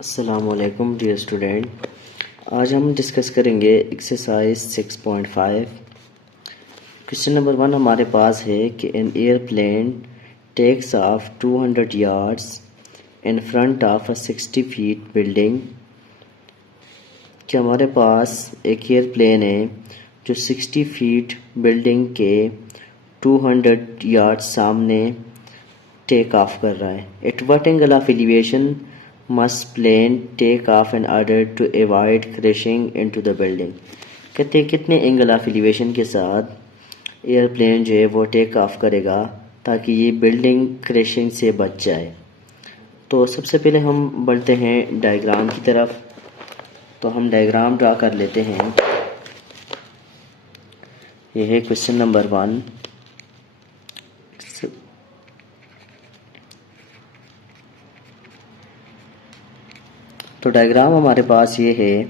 अस्सलामुअलैकुम dear student. आज हम डिस्कस करेंगे एक्सरसाइज 6.5। क्वेश्चन नंबर 1 हमारे पास है कि an airplane takes off 200 yards in front of a 60 feet building. कि हमारे पास एक एयरप्लेन है जो 60 फीट बिल्डिंग के 200 यार्ड सामने टेक ऑफ कर रहा है। At what angle of elevation must plane take off in order to avoid crashing into the building. कहते हैं कितने एंगल ऑफ एलिवेशन के साथ एयरप्लेन जो है वो टेक ऑफ करेगा ताकि ये बिल्डिंग क्रैशिंग से बच जाए। तो सबसे पहले हम बढ़ते हैं डायग्राम की तरफ। तो हम डायग्राम ड्रा कर लेते हैं। यह है क्वेश्चन नंबर 1। तो डायग्राम हमारे पास ये है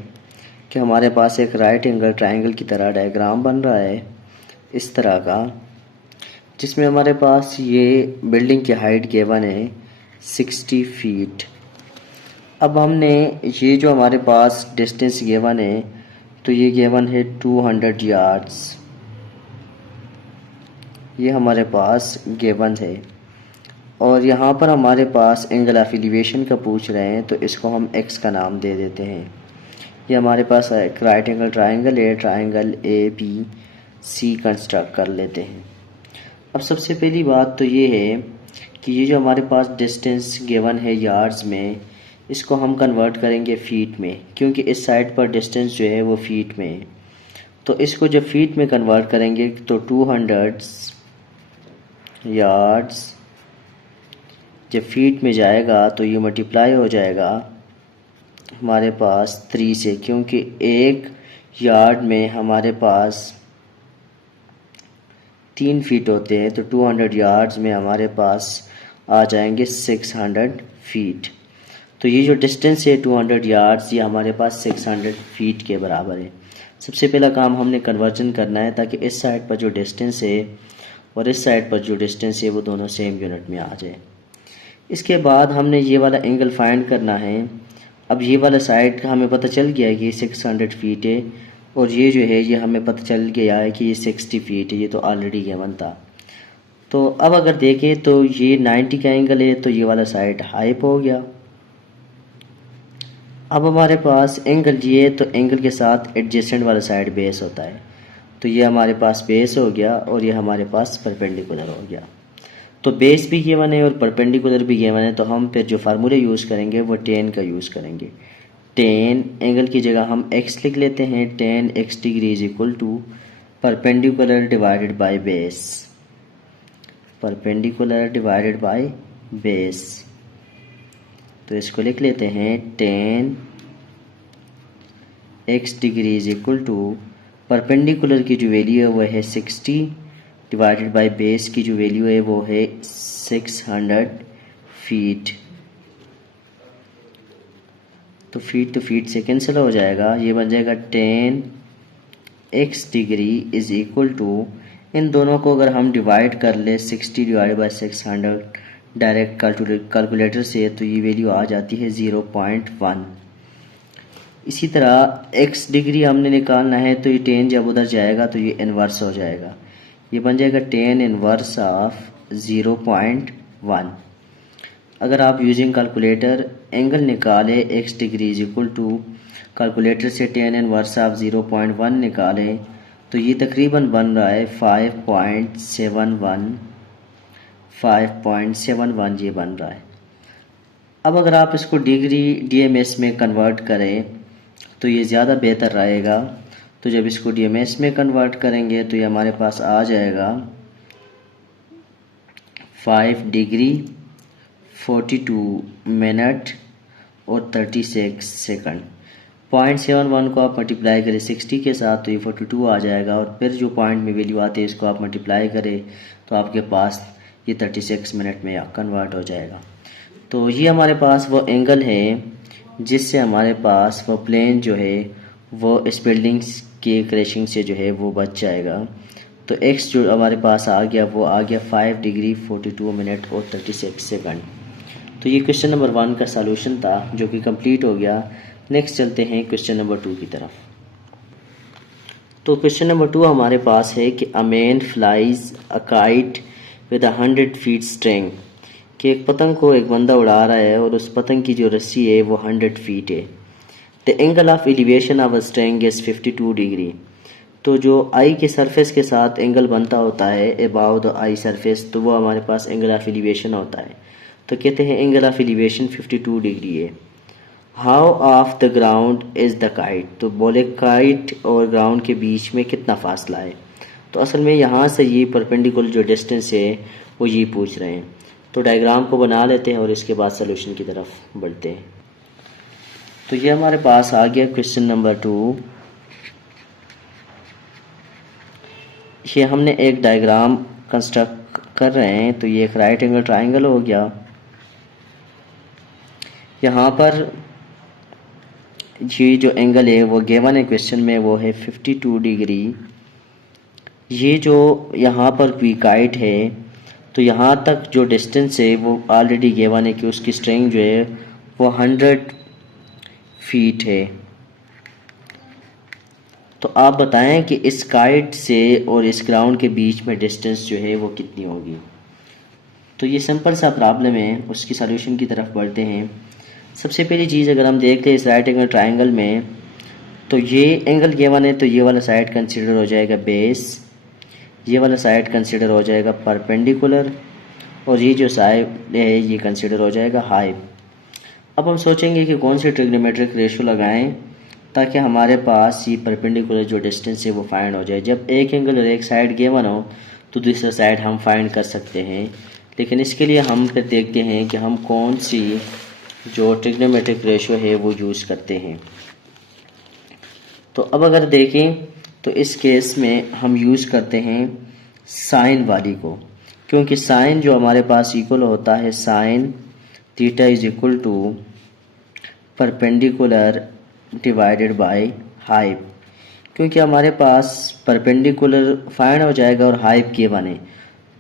कि हमारे पास एक राइट एंगल ट्रायंगल की तरह डायग्राम बन रहा है इस तरह का, जिसमें हमारे पास ये बिल्डिंग की हाइट गिवन है 60 फीट। अब हमने ये जो हमारे पास डिस्टेंस गिवन है तो ये गिवन है 200 यार्ड्स, ये हमारे पास गिवन है। और यहाँ पर हमारे पास एंगल ऑफ एलिवेशन का पूछ रहे हैं तो इसको हम एक्स का नाम दे देते हैं। ये हमारे पास एक राइट एंगल ट्रायंगल है, triangle A B C construct कर लेते हैं। अब सबसे पहली बात तो ये है कि ये जो हमारे पास डिस्टेंस गिवन है यार्ड्स में, इसको हम कन्वर्ट करेंगे फीट में, क्योंकि इस साइड पर डिस्टेंस जो है वो फीट में है। तो इसको जब फीट में कन्वर्ट करेंगे तो 200 यार्ड्स जब फीट में जाएगा तो ये मल्टीप्लाई हो जाएगा हमारे पास 3 से, क्योंकि एक यार्ड में हमारे पास 3 फीट होते हैं। तो 200 यार्ड्स में हमारे पास आ जाएंगे 600 फीट। तो ये जो डिस्टेंस है 200 यार्ड्स, ये हमारे पास 600 फीट के बराबर है। सबसे पहला काम हमने कन्वर्जन करना है ताकि इस साइड पर जो डिस्टेंस है और इस साइड पर जो डिस्टेंस है वो दोनों सेम यूनिट में आ जाए। इसके बाद हमने ये वाला एंगल फाइंड करना है। अब ये वाला साइड का हमें पता चल गया है कि 600 फीट है, और ये जो है ये हमें पता चल गया है कि ये 60 फीट है, ये तो ऑलरेडी गिवन था। तो अब अगर देखें तो ये 90 का एंगल है तो ये वाला साइड हाइप हो गया। अब हमारे पास एंगल ये है तो एंगल के साथ एडजेसेंट वाला साइड बेस होता है, तो ये हमारे पास बेस हो गया और ये हमारे पास परपेंडिकुलर हो गया। तो बेस भी गिवन है और परपेंडिकुलर भी गिवन है, तो हम फिर जो फार्मूले यूज़ करेंगे वो टेन का यूज़ करेंगे। टेन एंगल की जगह हम एक्स लिख लेते हैं। Tan x degree is equal to perpendicular divided by base, perpendicular divided by base. तो इसको लिख लेते हैं tan x degree is equal to perpendicular की जो वैल्यू है वो है 60 डिवाइडेड बाय बेस की जो वैल्यू है वो है 600 फीट। तो फीट से कैंसिल हो जाएगा, ये बन जाएगा 10 x degree is equal to, इन दोनों को अगर हम डिवाइड कर ले 60 डिवाइड बाय 600 डायरेक्ट कैलकुलेटर से, तो ये वैल्यू आ जाती है 0.1। इसी तरह एक्स डिग्री हमने निकालना है तो ये 10 जब उधर जाएगा तो ये इन्वर्स हो जाएगा, ये बन जाएगा 10 इनवर्स ऑफ 0.1। अगर आप यूजिंग कैलकुलेटर एंगल निकालें x degree is equal to calculator से 10 इनवर्स ऑफ 0.1 निकालें तो ये तकरीबन बन रहा है 5.71 ये बन रहा है। अब अगर आप इसको डिग्री डीएमएस में कन्वर्ट करें तो ये ज़्यादा बेहतर रहेगा। तो जब इसको डीएमएस में कन्वर्ट करेंगे तो ये हमारे पास आ जाएगा 5 डिग्री 42 मिनट और 36 सेकंड। 0.71 को आप मल्टीप्लाई करें 60 के साथ तो ये 42 आ जाएगा, और फिर जो पॉइंट में वैल्यू आती है इसको आप मल्टीप्लाई करें तो आपके पास ये 36 मिनट में कन्वर्ट हो जाएगा। तो ये हमारे पास वो एंगल है जिससे हमारे पास वो प्लेन जो है वो इस बिल्डिंग के क्रैशिंग से जो है वो बच जाएगा। तो एक्स जो हमारे पास आ गया वो आ गया 5 डिग्री 42 मिनट और 36 सेकंड। तो ये क्वेश्चन नंबर 1 का सॉल्यूशन था जो कि कंप्लीट हो गया। नेक्स्ट चलते हैं क्वेश्चन नंबर 2 की तरफ। तो क्वेश्चन नंबर 2 हमारे पास है कि a man flies a kite with 100 feet string, कि एक पतंग को एक बंदा उड़ा रहा है और उस पतंग की जो रस्सी है वो 100 फीट है। The angle of elevation of a string is 52 degree. तो जो आई के सरफेस के साथ एंगल बनता होता है अबाउ द आई सरफेस, तो वो हमारे पास एंगल ऑफ एलिवेशन होता है। तो कहते हैं एंगल ऑफ एलिवेशन 52 डिग्री है। How of the ground is the kite, तो बोले काइट और ग्राउंड के बीच में कितना फासला है। तो असल में यहाँ से ये परपेंडिकुलर जो डिस्टेंस है वो ये पूछ रहे हैं। तो डायग्राम को बना लेते हैं और इसके बाद सॉल्यूशन की तरफ बढ़ते हैं। तो ये हमारे पास आ गया क्वेश्चन नंबर 2। ये हमने एक डायग्राम कंस्ट्रक्ट कर रहे हैं। तो ये एक राइट एंगल ट्राइंगल हो गया। यहाँ पर ये जो एंगल है वो गिवन है क्वेश्चन में, वो है 52 डिग्री। ये जो यहाँ पर कोई काइट है, तो यहाँ तक जो डिस्टेंस है वो ऑलरेडी गिवन है कि उसकी स्ट्रिंग जो है वो 100 फीट है। तो आप बताएं कि इस काइट से और इस ग्राउंड के बीच में डिस्टेंस जो है वो कितनी होगी। तो ये सिंपल सा प्रॉब्लम है, उसकी सॉल्यूशन की तरफ बढ़ते हैं। सबसे पहली चीज़ अगर हम देखते हैं इस राइट एंगल ट्राइंगल में, तो ये एंगल गिवन है, तो ये वाला साइड कंसीडर हो जाएगा बेस, ये वाला साइड कंसीडर हो जाएगा परपेंडिकुलर, और ये जो साइड है ये कंसीडर हो जाएगा हाइप। अब हम सोचेंगे कि कौन सी ट्रिग्नोमेट्रिक रेशो लगाएं ताकि हमारे पास ये परपेंडिकुलर जो डिस्टेंस है वो फाइंड हो जाए। जब एक एंगल और एक साइड गिवन हो तो दूसरा साइड हम फाइंड कर सकते हैं, लेकिन इसके लिए हम फिर देखते हैं कि हम कौन सी जो ट्रिग्नोमेट्रिक रेशो है वो यूज़ करते हैं। तो अब अगर देखें तो इस केस में हम यूज़ करते हैं साइन वाली को, क्योंकि साइन जो हमारे पास इक्वल होता है sine theta is equal to perpendicular divided by hyp, क्योंकि हमारे पास परपेंडिकुलर फाइंड हो जाएगा और हाइप के बने,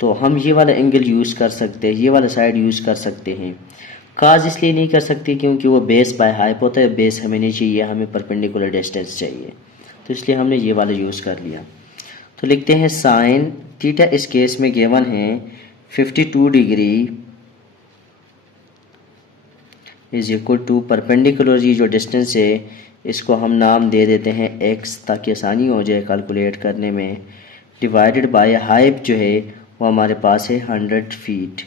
तो हम ये वाला एंगल यूज़ कर सकते हैं, ये वाला साइड यूज़ कर सकते हैं। काज इसलिए नहीं कर सकती क्योंकि वो बेस बाय हाइप होता है, बेस हमें नहीं चाहिए, हमें परपेंडिकुलर डिस्टेंस चाहिए, तो इसलिए हमने ये वाला यूज़ कर लिया। तो लिखते हैं साइन थीटा इस केस में गिवन है 52 degree is equal to perpendicular, ये जो डिस्टेंस है इसको हम नाम दे देते हैं x ताकि आसानी हो जाए कैलकुलेट करने में, डिवाइडेड बाय हाइप जो है वो हमारे पास है 100 फीट।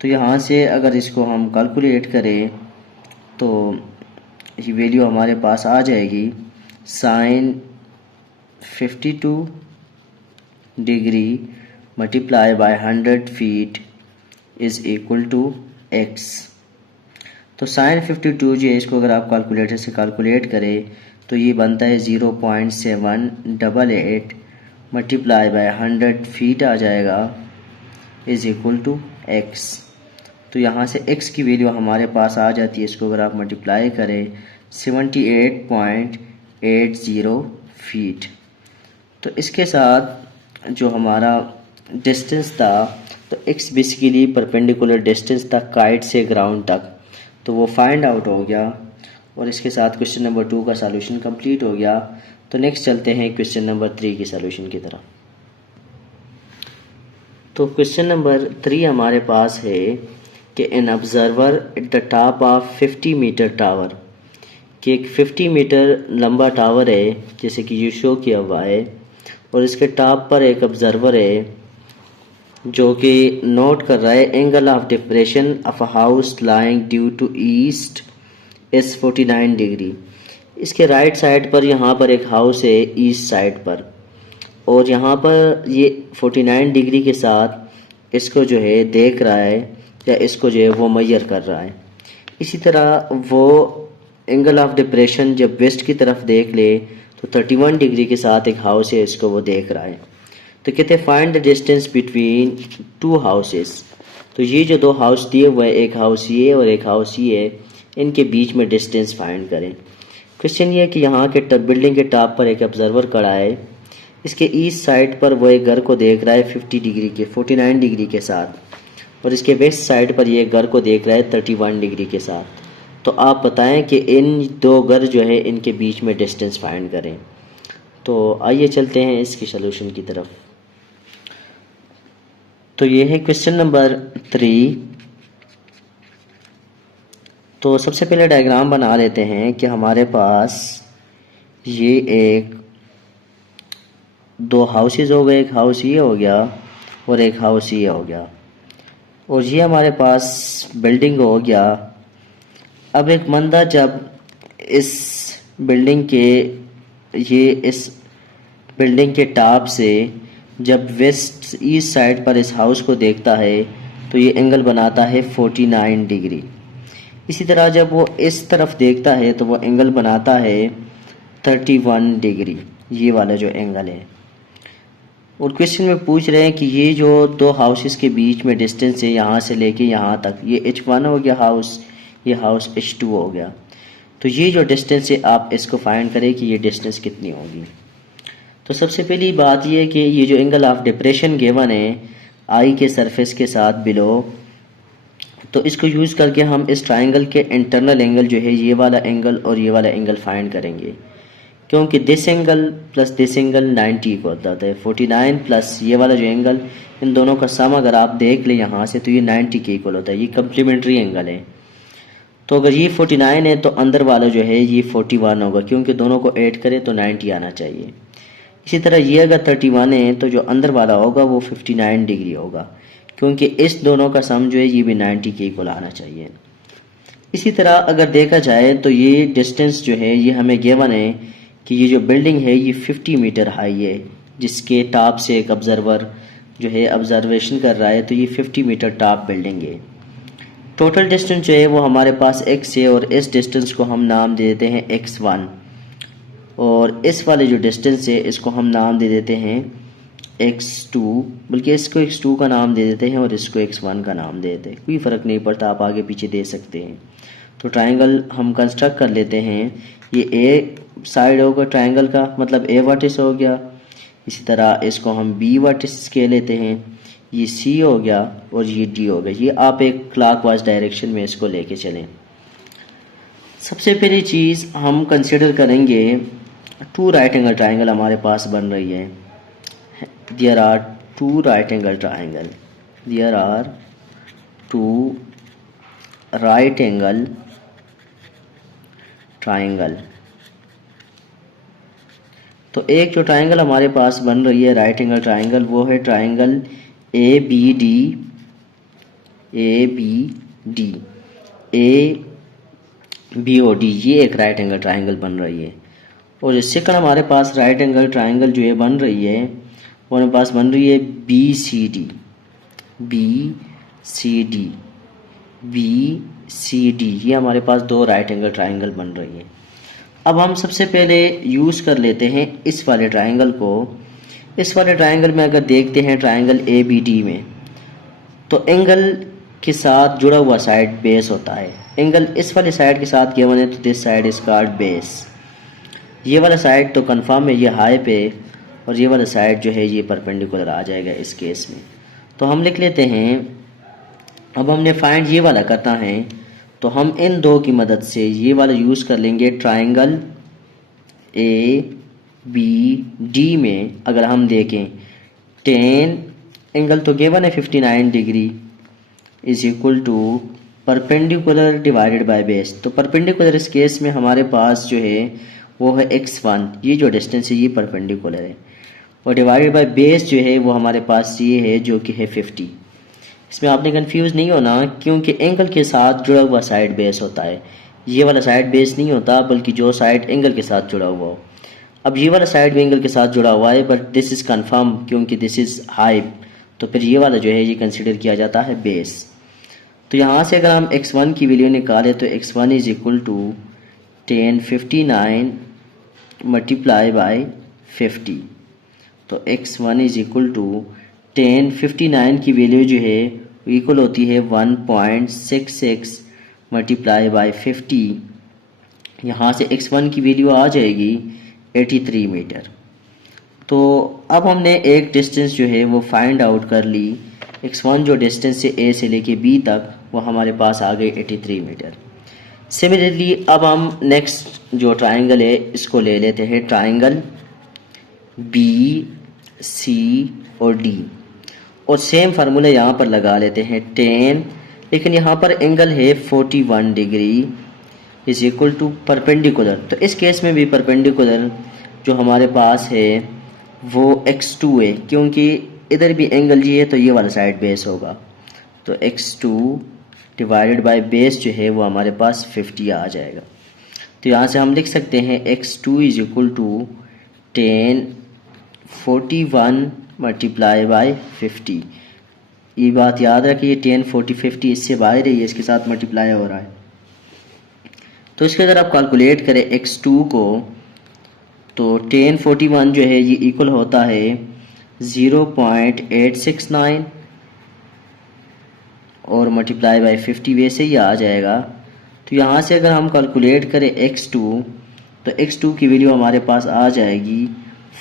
तो यहाँ से अगर इसको हम कैलकुलेट करें तो ये वैल्यू हमारे पास आ जाएगी sine 52 degree multiply by 100 feet is equal to x। तो साइन 52 जो है इसको अगर आप कैलकुलेटर से कैलकुलेट करें तो ये बनता है 0.788 मल्टीप्लाई बाय 100 फीट आ जाएगा इज़ इक्वल टू x। तो यहाँ से x की वैल्यू हमारे पास आ जाती है, इसको अगर आप मल्टीप्लाई करें 78.80 फीट। तो इसके साथ जो हमारा डिस्टेंस था, तो x बेसिकली परपेंडिकुलर डिस्टेंस था काइट से ग्राउंड तक, तो वो फाइंड आउट हो गया और इसके साथ क्वेश्चन नंबर 2 का सॉल्यूशन कंप्लीट हो गया। तो नेक्स्ट चलते हैं क्वेश्चन नंबर 3 की सॉल्यूशन की तरफ। तो क्वेश्चन नंबर 3 हमारे पास है कि an observer at the top of 50 metre tower, कि एक 50 मीटर लंबा टावर है जैसे कि ये शो किया हुआ है, और इसके टॉप पर एक ऑब्जर्वर है जो कि नोट कर रहा है angle of depression of a house lying due to east is 49 degree. इसके राइट साइड पर यहाँ पर एक हाउस है ईस्ट साइड पर, और यहाँ पर ये 49 डिग्री के साथ इसको जो है देख रहा है या इसको जो है वो मेजर कर रहा है। इसी तरह वो एंगल ऑफ डिप्रेशन जब वेस्ट की तरफ देख ले तो 31 डिग्री के साथ एक हाउस है, इसको वो देख रहा है। तो कहते हैं find the distance between two houses. तो ये जो दो हाउस दिए हुए हैं, एक हाउस ये और एक हाउस ये है, इनके बीच में डिस्टेंस फाइंड करें। क्वेश्चन ये है कि यहाँ के बिल्डिंग के टॉप पर एक ऑब्जर्वर खड़ा है, इसके ईस्ट साइड पर वो एक घर को देख रहा है 50 डिग्री के 49 डिग्री के साथ, और इसके वेस्ट साइड पर ये घर को देख रहा है 31 डिग्री के साथ। तो आप बताएं कि इन दो घर जो है इनके बीच में डिस्टेंस फाइंड करें। तो आइए चलते हैं इसकी सलूशन की तरफ। तो ये है क्वेश्चन नंबर 3। तो सबसे पहले डायग्राम बना लेते हैं कि हमारे पास ये एक दो हाउसेज हो गए, एक हाउस ये हो गया और एक हाउस ये हो गया, और ये हमारे पास बिल्डिंग हो गया। अब एक बंदा जब इस बिल्डिंग के इस बिल्डिंग के टॉप से जब वेस्ट ईस्ट साइड पर इस हाउस को देखता है तो ये एंगल बनाता है 49 डिग्री। इसी तरह जब वो इस तरफ देखता है तो वो एंगल बनाता है 31 डिग्री, ये वाला जो एंगल है। और क्वेश्चन में पूछ रहे हैं कि ये जो दो हाउसेस के बीच में डिस्टेंस है यहाँ से लेके यहाँ तक, ये H1 हो गया हाउस, ये हाउस H2 हो गया। तो ये जो डिस्टेंस है आप इसको फाइंड करें कि ये डिस्टेंस कितनी होगी। तो सबसे पहली बात ये है कि ये जो एंगल ऑफ डिप्रेशन गिवन है आई के सरफेस के साथ बिलो, तो इसको यूज़ करके हम इस ट्राइंगल के इंटरनल एंगल जो है ये वाला एंगल और ये वाला एंगल फाइंड करेंगे, क्योंकि this angle plus this angle 90 को होता है। 49 प्लस ये वाला जो एंगल, इन दोनों का सम अगर आप देख लें यहाँ से तो ये 90 के इक्वल होता है। ये कम्प्लीमेंट्री एंगल है। तो अगर ये 49 है तो अंदर वाला जो है ये 41 होगा, क्योंकि दोनों को ऐड करें तो 90 आना चाहिए। इसी तरह ये अगर 31 है तो जो अंदर वाला होगा वो 59 डिग्री होगा, क्योंकि इस दोनों का सम जो है ये भी 90 के इक्वल आना चाहिए। इसी तरह अगर देखा जाए तो ये डिस्टेंस जो है ये हमें गिवन है कि ये जो बिल्डिंग है ये 50 मीटर हाई है, जिसके टॉप से एक ऑब्जर्वर जो है ऑब्जर्वेशन कर रहा है, तो ये 50 मीटर टॉप बिल्डिंग है। टोटल डिस्टेंस जो है वो हमारे पास x है और इस डिस्टेंस को हम नाम दे देते हैं x1, और इस वाले जो डिस्टेंस है इसको हम नाम दे देते हैं x2, बल्कि इसको x2 का नाम दे देते हैं और इसको x1 का नाम दे देते हैं। कोई फ़र्क नहीं पड़ता, आप आगे पीछे दे सकते हैं। तो ट्राइंगल हम कंस्ट्रक्ट कर लेते हैं। ये a साइड होगा ट्राइंगल का, मतलब a वर्टिस हो गया। इसी तरह इसको हम b वर्टिस के लेते हैं, ये c हो गया और ये d हो गया। ये आप एक क्लॉकवाइज डायरेक्शन में इसको लेके चलें। सबसे पहली चीज़ हम कंसिडर करेंगे टू राइट एंगल ट्राइंगल हमारे पास बन रही है। There are two right angle triangle, there are two right angle triangle. तो एक जो ट्राइंगल हमारे पास बन रही है राइट एंगल ट्राइंगल, वो है ट्राइंगल ABD, ABOD। ये एक राइट एंगल ट्राइंगल बन रही है। और जो सेकंड हमारे पास राइट एंगल ट्राइंगल जो है बन रही है वो हमारे पास बन रही है BCD। ये हमारे पास दो राइट एंगल ट्राइंगल बन रही है। अब हम सबसे पहले यूज़ कर लेते हैं इस वाले ट्राइंगल को। इस वाले ट्राइंगल में अगर देखते हैं ट्राइंगल ABD में, तो एंगल के साथ जुड़ा हुआ साइड बेस होता है। एंगल इस वाले साइड के साथ गिवन है तो this side is called base. ये वाला साइड तो कंफर्म है ये हाई पे, और ये वाला साइड जो है ये परपेंडिकुलर आ जाएगा इस केस में। तो हम लिख लेते हैं, अब हमने फाइंड ये वाला करना है, तो हम इन दो की मदद से ये वाला यूज़ कर लेंगे। ट्राइंगल ABD में अगर हम देखें 10 एंगल तो गिवन है 59 degree is equal to perpendicular divided by base. तो परपेंडिकुलर इस केस में हमारे पास जो है वो है x1, ये जो डिस्टेंस है ये परपेंडिकुलर है, और डिवाइडेड बाय बेस जो है वो हमारे पास ये है जो कि है 50। इसमें आपने कंफ्यूज नहीं होना, क्योंकि एंगल के साथ जुड़ा हुआ साइड बेस होता है। ये वाला साइड बेस नहीं होता, बल्कि जो साइड एंगल के साथ जुड़ा हुआ हो। अब ये वाला साइड भी एंगल के साथ जुड़ा हुआ है, बट दिस इज़ कन्फर्म क्योंकि दिस इज़ हाई, तो फिर ये वाला जो है ये कंसिडर किया जाता है बेस। तो यहाँ से अगर हम x1 की वैल्यू निकालें तो x1 is equal to 1059 multiply by 50। तो x1 इज इक्वल टू 1059 की वैल्यू जो है इक्वल होती है 1.66 मल्टीप्लाई बाय 50। यहाँ से x1 की वैल्यू आ जाएगी 83 मीटर। तो अब हमने एक डिस्टेंस जो है वो फाइंड आउट कर ली x1 जो डिस्टेंस है a से लेके b तक वो हमारे पास आ गई 83 मीटर। सिमिलरली अब हम नेक्स्ट जो ट्राइंगल है इसको ले लेते हैं, ट्राइंगल बी सी और डी, और सेम फार्मूला यहाँ पर लगा लेते हैं 10, लेकिन यहाँ पर एंगल है 41 degree is equal to perpendicular. तो इस केस में भी परपेंडिकुलर जो हमारे पास है वो x2 है, क्योंकि इधर भी एंगल जी है तो ये वाला साइड बेस होगा। तो x2 डिवाइडेड बाय बेस जो है वो हमारे पास 50 आ जाएगा। तो यहाँ से हम लिख सकते हैं x2 is equal to 10 41 multiply by 50। ये बात याद रखिए, 10 40 50 इससे बाहर है, ये इसके साथ मल्टीप्लाई हो रहा है। तो इसके अगर आप कैलकुलेट करें x2 को तो 10 41 जो है ये इक्वल होता है 0.869 और मल्टीप्लाई बाय 50 वैसे ही आ जाएगा। तो यहाँ से अगर हम कैलकुलेट करें x2 तो x2 की वैल्यू हमारे पास आ जाएगी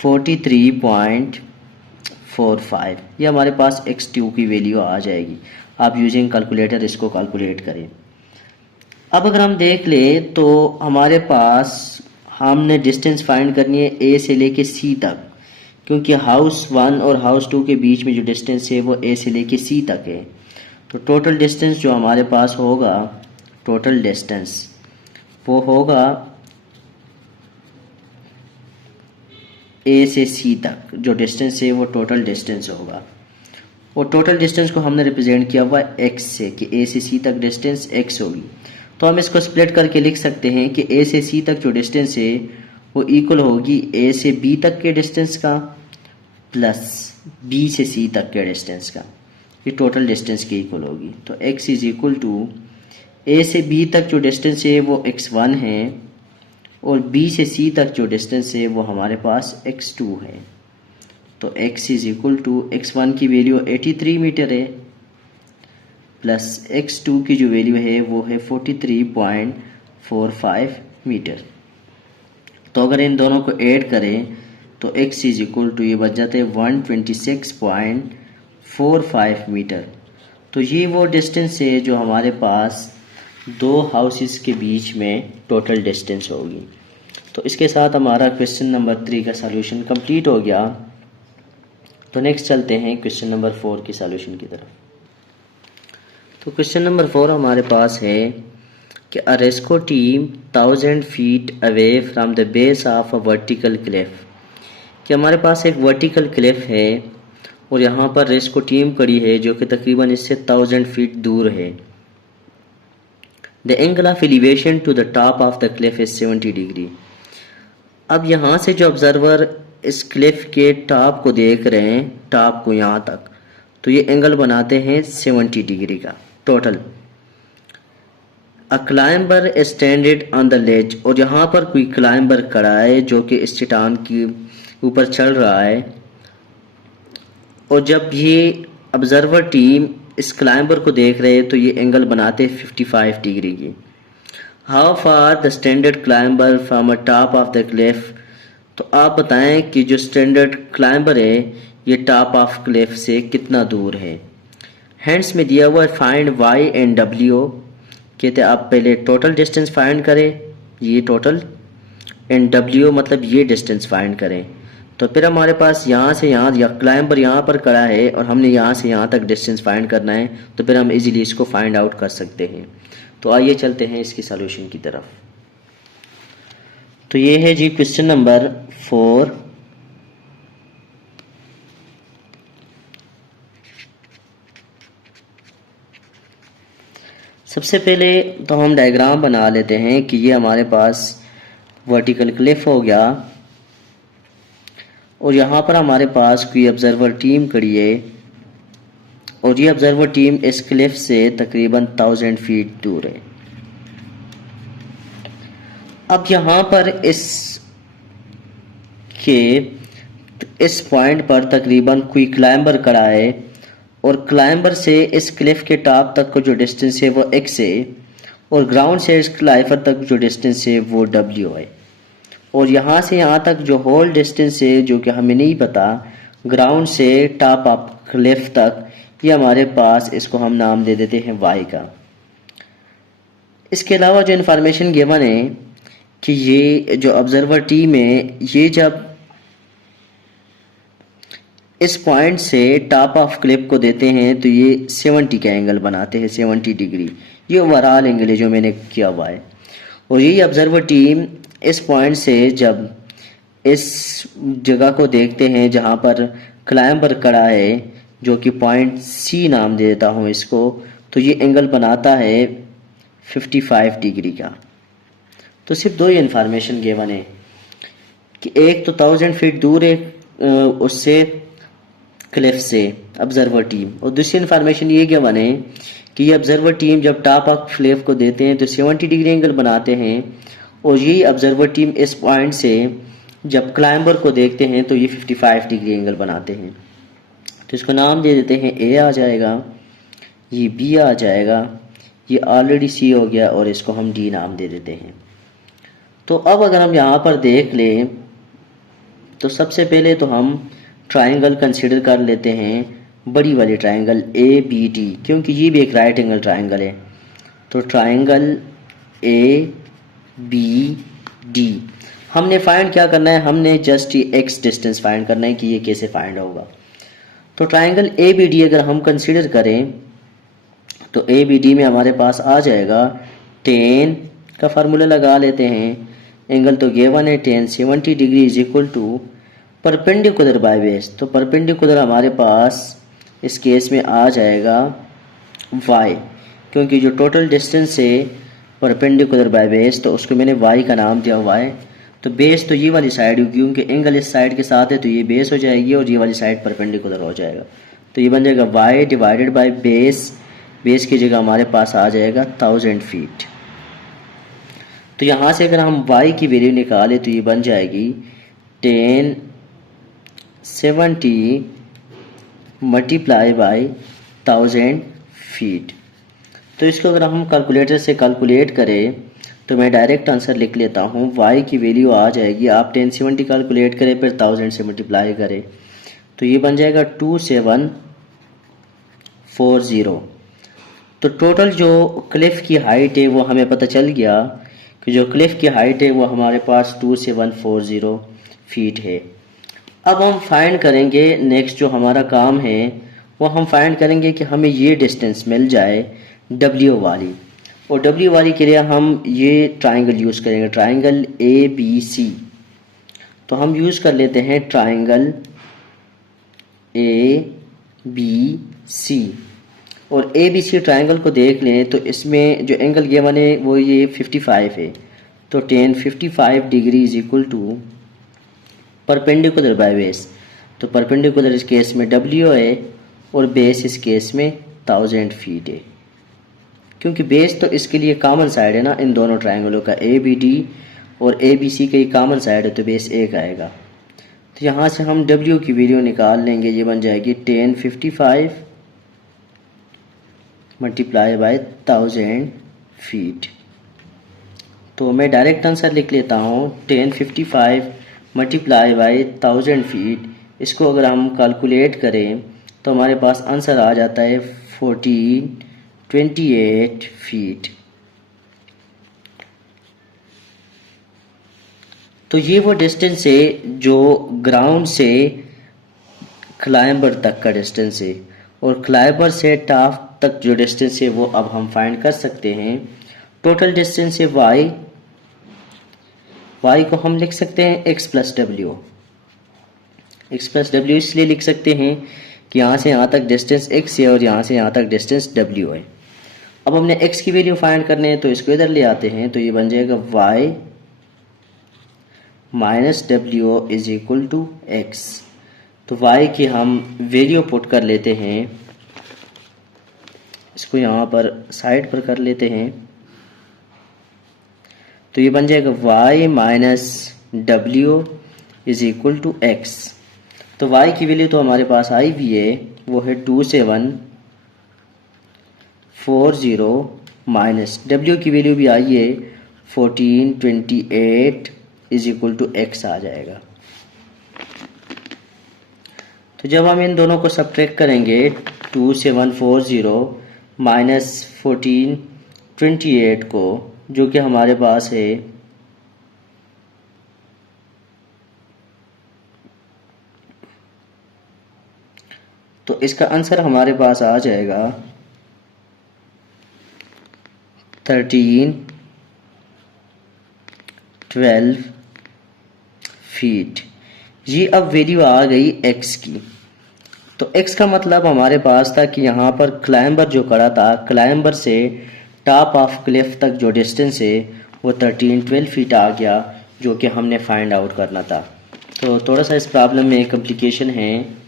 43.45। ये हमारे पास x2 की वैल्यू आ जाएगी। आप यूजिंग कैलकुलेटर इसको कैलकुलेट करें। अब अगर हम देख ले तो हमारे पास हमने डिस्टेंस फाइंड करनी है ए से लेके सी तक, क्योंकि हाउस 1 और हाउस 2 के बीच में जो डिस्टेंस है वो ए से लेके सी तक है। तो टोटल डिस्टेंस जो हमारे पास होगा, टोटल डिस्टेंस वो होगा ए से सी तक जो डिस्टेंस है वो टोटल डिस्टेंस होगा। और टोटल डिस्टेंस को हमने रिप्रेजेंट किया हुआ एक्स से कि ए से सी तक डिस्टेंस एक्स होगी। तो हम इसको स्प्लिट करके लिख सकते हैं कि ए से सी तक जो डिस्टेंस है वो इक्वल होगी ए से बी तक के डिस्टेंस का प्लस बी से सी तक के डिस्टेंस का। ये टोटल डिस्टेंस के इक्वल होगी। तो x इज इक्वल टू ए से बी तक जो डिस्टेंस है वो x1 है और b से c तक जो डिस्टेंस है वो हमारे पास x2 है। तो x is equal to x1 की वैल्यू 83 मीटर है प्लस x2 की जो वैल्यू है वो है 43.45 मीटर। तो अगर इन दोनों को ऐड करें तो x इज इक्वल टू ये बच जाते हैं 126.45 मीटर। तो ये वो डिस्टेंस है जो हमारे पास दो हाउसेस के बीच में टोटल डिस्टेंस होगी। तो इसके साथ हमारा क्वेश्चन नंबर 3 का सॉल्यूशन कंप्लीट हो गया। तो नेक्स्ट चलते हैं क्वेश्चन नंबर 4 की सॉल्यूशन की तरफ। तो क्वेश्चन नंबर 4 हमारे पास है कि a rescue team 1000 feet away from the base of a vertical cliff, कि हमारे पास एक वर्टिकल क्लिफ है और यहाँ पर रेस्क्यू टीम खड़ी है जो कि तकरीबन इससे 1000 फीट दूर है। The angle of elevation to the top of the cliff is 70 degree. अब यहाँ से जो ऑब्जर्वर इस क्लिफ के टॉप को देख रहे हैं, टॉप को यहाँ तक, तो ये एंगल बनाते हैं 70 डिग्री का total. A climber स्टैंडेड on the ledge, और यहाँ पर कोई क्लाइंबर खड़ा है जो कि इस चट्टान के ऊपर चल रहा है। और जब ये ऑब्जर्वर टीम इस क्लाइंबर को देख रहे हैं तो ये एंगल बनाते 55 डिग्री की। How far the standard climber from a top of the Cliff, तो आप बताएं कि जो स्टैंडर्ड क्लाइंबर है ये टॉप ऑफ क्लिफ से कितना दूर है। हैंड्स में दिया हुआ है फाइंड y एंड w, कहते हैं आप पहले टोटल डिस्टेंस फाइंड करें, ये टोटल, एंड w मतलब ये डिस्टेंस फाइंड करें। तो फिर हमारे पास यहाँ से यहाँ या क्लाइंबर यहाँ पर खड़ा है और हमने यहाँ से यहाँ तक डिस्टेंस फाइंड करना है, तो फिर हम इजीली इसको फाइंड आउट कर सकते हैं। तो आइए चलते हैं इसकी सॉल्यूशन की तरफ। तो ये है जी क्वेश्चन नंबर 4। सबसे पहले तो हम डायग्राम बना लेते हैं कि ये हमारे पास वर्टिकल क्लिफ हो गया और यहाँ पर हमारे पास कोई ऑब्जर्वर टीम खड़ी है और ये ऑब्जर्वर टीम इस क्लिफ से तकरीबन 1000 फीट दूर है। अब यहाँ पर इस पॉइंट पर तकरीबन कोई क्लाइंबर खड़ा है और क्लाइंबर से इस क्लिफ के टॉप तक का जो डिस्टेंस है वो x है और ग्राउंड से इस क्लाइंबर तक जो डिस्टेंस है वो w है। और यहाँ से यहाँ तक जो होल डिस्टेंस है जो कि हमें नहीं पता, ग्राउंड से टॉप ऑफ क्लिफ तक, ये हमारे पास, इसको हम नाम दे देते हैं y का। इसके अलावा जो इन्फॉर्मेशन गिवन है कि ये जो ऑब्जर्वर टीम है, ये जब इस पॉइंट से टॉप ऑफ क्लिप को देते हैं तो ये 70 का एंगल बनाते हैं, 70 डिग्री। ये ओवरऑल एंगल है जो मैंने किया हुआ है। और यही ऑब्जर्वर टीम इस पॉइंट से जब इस जगह को देखते हैं जहाँ पर क्लाइंबर खड़ा है, जो कि पॉइंट सी नाम दे देता हूँ इसको, तो ये एंगल बनाता है 55 डिग्री का। तो सिर्फ दो ही इन्फॉर्मेशन गिवन है कि एक तो 1000 फीट दूर है उससे क्लिफ से ऑब्जर्वर टीम, और दूसरी इन्फॉर्मेशन ये गिवन है कि ये ऑब्जर्वर टीम जब टॉप ऑफ क्लिफ को देते हैं तो 70 डिग्री एंगल बनाते हैं, और यही ऑब्जर्वर टीम इस पॉइंट से जब क्लाइंबर को देखते हैं तो ये 55 डिग्री एंगल बनाते हैं। तो इसको नाम दे देते हैं ए आ जाएगा, ये बी आ जाएगा, ये ऑलरेडी सी हो गया, और इसको हम डी नाम दे देते हैं। तो अब अगर हम यहाँ पर देख लें तो सबसे पहले तो हम ट्राइंगल कंसीडर कर लेते हैं, बड़ी वाली ट्राइंगल ए बी डी, क्योंकि ये भी एक राइट एंगल ट्राइंगल है। तो ट्राइंगल ए बी डी हमने फाइंड क्या करना है, हमने जस्ट एक्स डिस्टेंस फाइंड करना है कि ये कैसे फाइंड होगा। तो ट्राइंगल ए बी डी अगर हम कंसीडर करें तो ए बी डी में हमारे पास आ जाएगा tan का फार्मूला लगा लेते हैं, एंगल तो गिवन है tan 70 degree is equal to perpendicular by base. तो परपेंडिकुलर हमारे पास इस केस में आ जाएगा y, क्योंकि जो टोटल डिस्टेंस है परपेंडिकुलर बाय बेस, तो उसको मैंने y का नाम दिया हुआ है। तो बेस तो ये वाली साइड होगी, क्योंकि एंगल इस साइड के साथ है तो ये बेस हो जाएगी और ये वाली साइड परपेंडिकुलर हो जाएगा। तो ये बन जाएगा y divided by base, base की जगह हमारे पास आ जाएगा 1000 फीट। तो यहाँ से अगर हम y की वैल्यू निकालें तो ये बन जाएगी tan 70 मल्टीप्लाई बाई 1000 फीट। तो इसको अगर हम कैलकुलेटर से कैलकुलेट करें तो मैं डायरेक्ट आंसर लिख लेता हूँ, y की वैल्यू आ जाएगी, आप 1070 कैलकुलेट करें फिर 1000 से मल्टीप्लाई करें तो ये बन जाएगा 2740। तो टोटल जो क्लिफ की हाइट है वो हमें पता चल गया कि जो क्लिफ की हाइट है वो हमारे पास 2740 फीट है। अब हम फाइंड करेंगे, नेक्स्ट जो हमारा काम है वो हम फाइंड करेंगे कि हमें ये डिस्टेंस मिल जाए W वाली, और W वाली के लिए हम ये ट्राइंगल यूज़ करेंगे, ट्राइंगल ए बी सी। तो हम यूज़ कर लेते हैं ट्राइंगल ए बी सी, और ए बी सी ट्राइंगल को देख लें तो इसमें जो एंगल गिवन है वो ये 55 है। तो tan 55 degree is equal to perpendicular by base, तो परपेंडिकुलर इस केस में W है और बेस इस केस में 1000 फीट है, क्योंकि बेस तो इसके लिए कॉमन साइड है ना इन दोनों ट्राइंगलों का, ए बी डी और ए बी सी का ही कॉमन साइड है तो बेस एक आएगा। तो यहाँ से हम W की वैल्यू निकाल लेंगे, ये बन जाएगी tan 55 मल्टीप्लाई बाय 1000 फीट। तो मैं डायरेक्ट आंसर लिख लेता हूँ, tan 55 मल्टीप्लाई बाय 1000 फीट। इसको अगर हम कैलकुलेट करें तो हमारे पास आंसर आ जाता है 1428 फीट। तो ये वो डिस्टेंस है जो ग्राउंड से क्लाइंबर तक का डिस्टेंस है, और क्लाइंबर से टॉप तक जो डिस्टेंस है वो अब हम फाइंड कर सकते हैं। टोटल डिस्टेंस है y को हम लिख सकते हैं x plus W. x plus W इसलिए लिख सकते हैं कि यहाँ से यहाँ तक डिस्टेंस x है और यहाँ से यहाँ तक डिस्टेंस w है। अब हमने x की वैल्यू फाइंड करने हैं तो इसको इधर ले आते हैं, तो ये बन जाएगा y minus W is equal to x। तो y की हम वैल्यू पुट कर लेते हैं, इसको यहाँ पर साइड पर कर लेते हैं, तो ये बन जाएगा y minus W is equal to X. तो y की वैल्यू तो हमारे पास आई भी है, वो है 2740 माइनस w की वैल्यू भी आई है 1428 इज इक्वल टू एक्स आ जाएगा। तो जब हम इन दोनों को सब्ट्रैक्ट करेंगे 2740 माइनस 1428 को, जो कि हमारे पास है तो इसका आंसर हमारे पास आ जाएगा 1312 फीट। ये अब वैल्यू आ गई x की। तो x का मतलब हमारे पास था कि यहाँ पर क्लाइंबर जो खड़ा था, क्लाइंबर से टॉप ऑफ क्लिफ तक जो डिस्टेंस है वो 1312 फीट आ गया, जो कि हमने फाइंड आउट करना था। तो थोड़ा सा इस प्रॉब्लम में कॉम्प्लिकेशन है,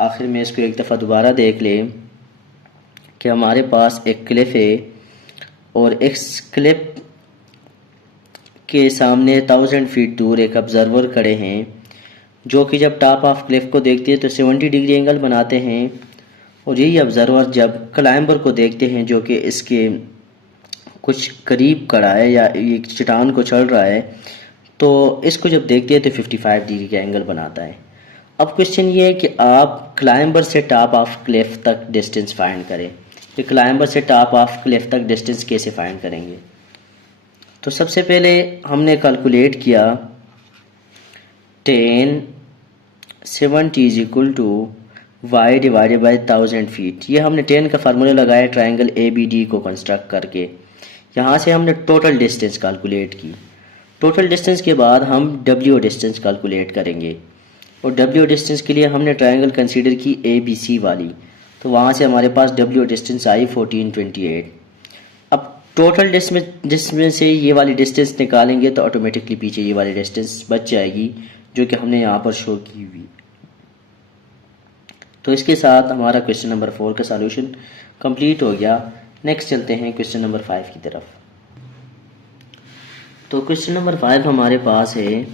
आखिर में इसको एक दफ़ा दोबारा देख लें कि हमारे पास एक क्लिफ है और इस क्लिफ के सामने 1000 फीट दूर एक ऑब्जर्वर खड़े हैं, जो कि जब टॉप ऑफ क्लिफ को देखते हैं तो 70 डिग्री एंगल बनाते हैं, और यही ऑब्जर्वर जब क्लाइंबर को देखते हैं जो कि इसके कुछ करीब खड़ा है या एक चट्टान को चढ़ रहा है, तो इसको जब देखते हैं तो 55 डिग्री का एंगल बनाता है। अब क्वेश्चन ये है कि आप क्लाइंबर से टॉप ऑफ क्लिफ तक डिस्टेंस फाइंड करें। कि क्लाइंबर से टॉप ऑफ क्लिफ तक डिस्टेंस कैसे फाइंड करेंगे? तो सबसे पहले हमने कैलकुलेट किया 1070 is equal to y divided by 1000 feet. ये हमने 10 का फार्मूला लगाया ट्राइंगल ABD को कंस्ट्रक्ट करके। यहाँ से हमने टोटल डिस्टेंस कैलकुलेट की। टोटल डिस्टेंस के बाद हम W डिस्टेंस कैलकुलेट करेंगे, और W डिस्टेंस के लिए हमने ट्राइंगल कंसीडर की ABC वाली, तो वहाँ से हमारे पास W डिस्टेंस आई 1428। अब टोटल जिसमें से ये वाली डिस्टेंस निकालेंगे तो ऑटोमेटिकली पीछे ये वाली डिस्टेंस बच जाएगी, जो कि हमने यहाँ पर शो की हुई। तो इसके साथ हमारा क्वेश्चन नंबर 4 का सॉल्यूशन कंप्लीट हो गया। नेक्स्ट चलते हैं क्वेश्चन नंबर 5 की तरफ। तो क्वेश्चन नंबर 5 हमारे पास है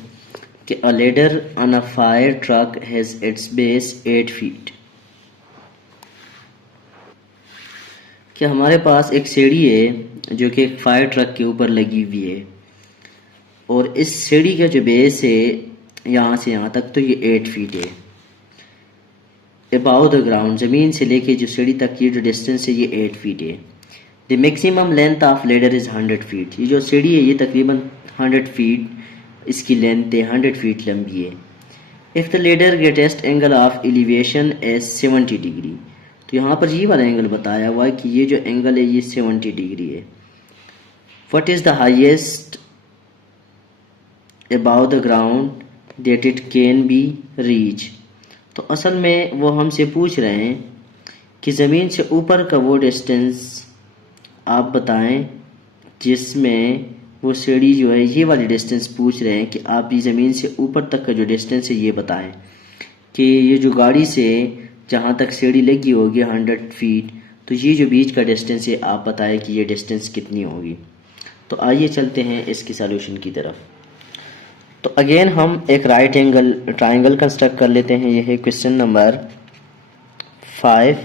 कि अ ladder on a fire truck has its base 8 feet. कि हमारे पास एक सीढ़ी है जो कि एक फायर ट्रक के ऊपर लगी हुई है, और इस सीढ़ी का जो बेस है यहाँ से यहाँ तक तो ये 8 फीट है। अबाउ द ग्राउंड, ज़मीन से लेके जो सीढ़ी तक ये जो डिस्टेंस है ये 8 फीट है। The maximum length of ladder is 100 feet. ये जो सीढ़ी है ये तकरीबन 100 फीट इसकी लेंथ है, 100 फीट लंबी है। If the ladder greatest angle of elevation is 70 degree, तो यहाँ पर ये वाला एंगल बताया हुआ है कि ये जो एंगल है ये 70 डिग्री है। What is the highest about the ground that it can be reach. तो असल में वो हमसे पूछ रहे हैं कि ज़मीन से ऊपर का वो डिस्टेंस आप बताएं जिसमें वो सीढ़ी जो है ये वाली डिस्टेंस पूछ रहे हैं कि आप ये ज़मीन से ऊपर तक का जो डिस्टेंस है ये बताएं कि ये जो गाड़ी से जहाँ तक सीढ़ी लगी होगी 100 फीट, तो ये जो बीच का डिस्टेंस है आप बताएं कि ये डिस्टेंस कितनी होगी। तो आइए चलते हैं इसकी सॉल्यूशन की तरफ। तो अगेन हम एक राइट एंगल ट्राइंगल कंस्ट्रक्ट कर लेते हैं। यह है क्वेश्चन नंबर 5।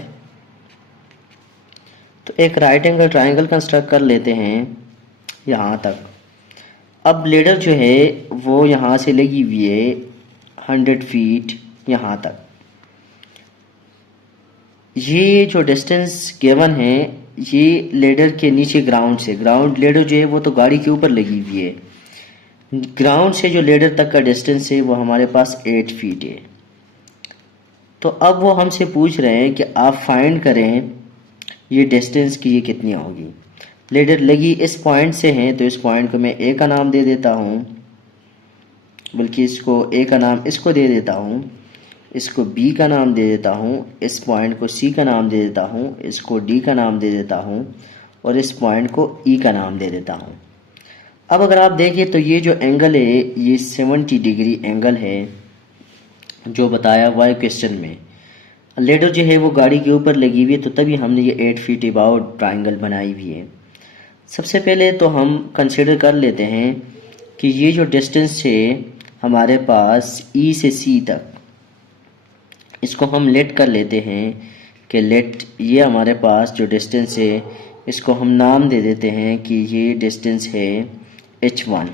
तो एक राइट एंगल ट्राइंगल कंस्ट्रक्ट कर लेते हैं यहाँ तक। अब लेडर जो है वो यहाँ से लगी हुई है 100 फीट यहाँ तक। ये जो डिस्टेंस गिवन है ये लेडर के नीचे ग्राउंड से, ग्राउंड लेडर जो है वो तो गाड़ी के ऊपर लगी हुई है, ग्राउंड से जो लेडर तक का डिस्टेंस है वो हमारे पास 8 फीट है। तो अब वो हमसे पूछ रहे हैं कि आप फाइंड करें ये डिस्टेंस की ये कितनी होगी। लेडर लगी इस पॉइंट से है, तो इस पॉइंट को मैं ए का नाम दे देता हूँ, बल्कि इसको ए का नाम इसको दे देता हूँ, इसको बी का नाम दे देता हूँ, इस पॉइंट को सी का नाम दे देता हूँ, इसको डी का नाम दे देता हूँ, और इस पॉइंट को ई का नाम दे देता हूँ। अब अगर आप देखें तो ये जो एंगल है ये 70 डिग्री एंगल है जो बताया हुआ है क्वेश्चन में। लेडर जो है वो गाड़ी के ऊपर लगी हुई है, तो तभी हमने ये 8 फीट अबाउट ट्राइंगल बनाई हुई है। सबसे पहले तो हम कंसिडर कर लेते हैं कि ये जो डिस्टेंस है हमारे पास ई से सी तक, इसको हम लेट कर लेते हैं कि लेट ये हमारे पास जो डिस्टेंस है इसको हम नाम दे देते हैं कि ये डिस्टेंस है h1।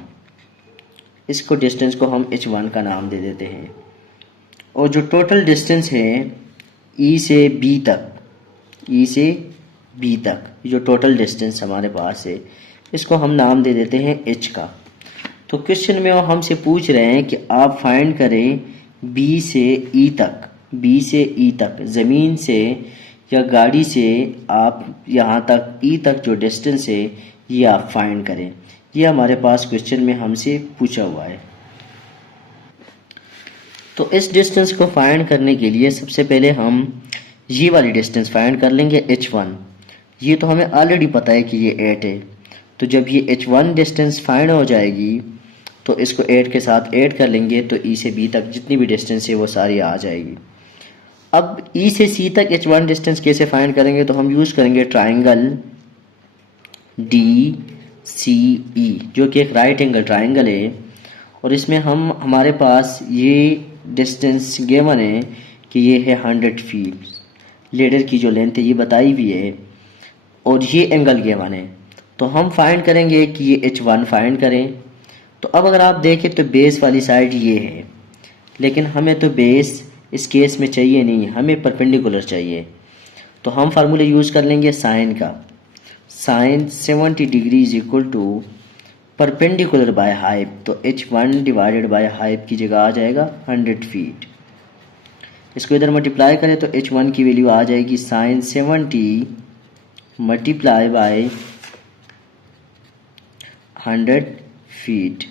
इसको डिस्टेंस को हम h1 का नाम दे देते हैं। और जो टोटल डिस्टेंस है E से B तक, ई से बी तक, जो टोटल डिस्टेंस हमारे पास है, इसको हम नाम दे देते हैं एच का। तो क्वेश्चन में वो हमसे पूछ रहे हैं कि आप फाइंड करें बी से ई तक, बी से ई तक, ज़मीन से या गाड़ी से आप यहाँ तक ई तक जो डिस्टेंस है ये आप फाइंड करें। ये हमारे पास क्वेश्चन में हमसे पूछा हुआ है। तो इस डिस्टेंस को फाइंड करने के लिए सबसे पहले हम ये वाली डिस्टेंस फाइंड कर लेंगे h1। ये तो हमें ऑलरेडी पता है कि ये 8 है, तो जब ये h1 डिस्टेंस फाइंड हो जाएगी तो इसको 8 के साथ ऐड कर लेंगे, तो ई से बी तक जितनी भी डिस्टेंस है वो सारी आ जाएगी। अब ई से सी तक h1 डिस्टेंस कैसे फाइंड करेंगे, तो हम यूज़ करेंगे ट्राइंगल DCE, जो कि एक राइट एंगल ट्राइंगल है, और इसमें हमारे पास ये डिस्टेंस गिवन है कि ये है 100 फीट, लेडर की जो लेंथ है ये बताई हुई है, और ये एंगल गिवन है। तो हम फाइंड करेंगे कि ये h1 फाइंड करें। तो अब अगर आप देखें तो बेस वाली साइड ये है, लेकिन हमें तो बेस इस केस में चाहिए नहीं, हमें परपेंडिकुलर चाहिए। तो हम फार्मूला यूज़ कर लेंगे साइन का, sine 70 degree is equal to perpendicular by hyp, तो h1 डिवाइडेड बाय हाइप की जगह आ जाएगा 100 फीट। इसको इधर मल्टीप्लाई करें तो h1 की वैल्यू आ जाएगी साइन 70 मल्टीप्लाई बाय 100 फीट।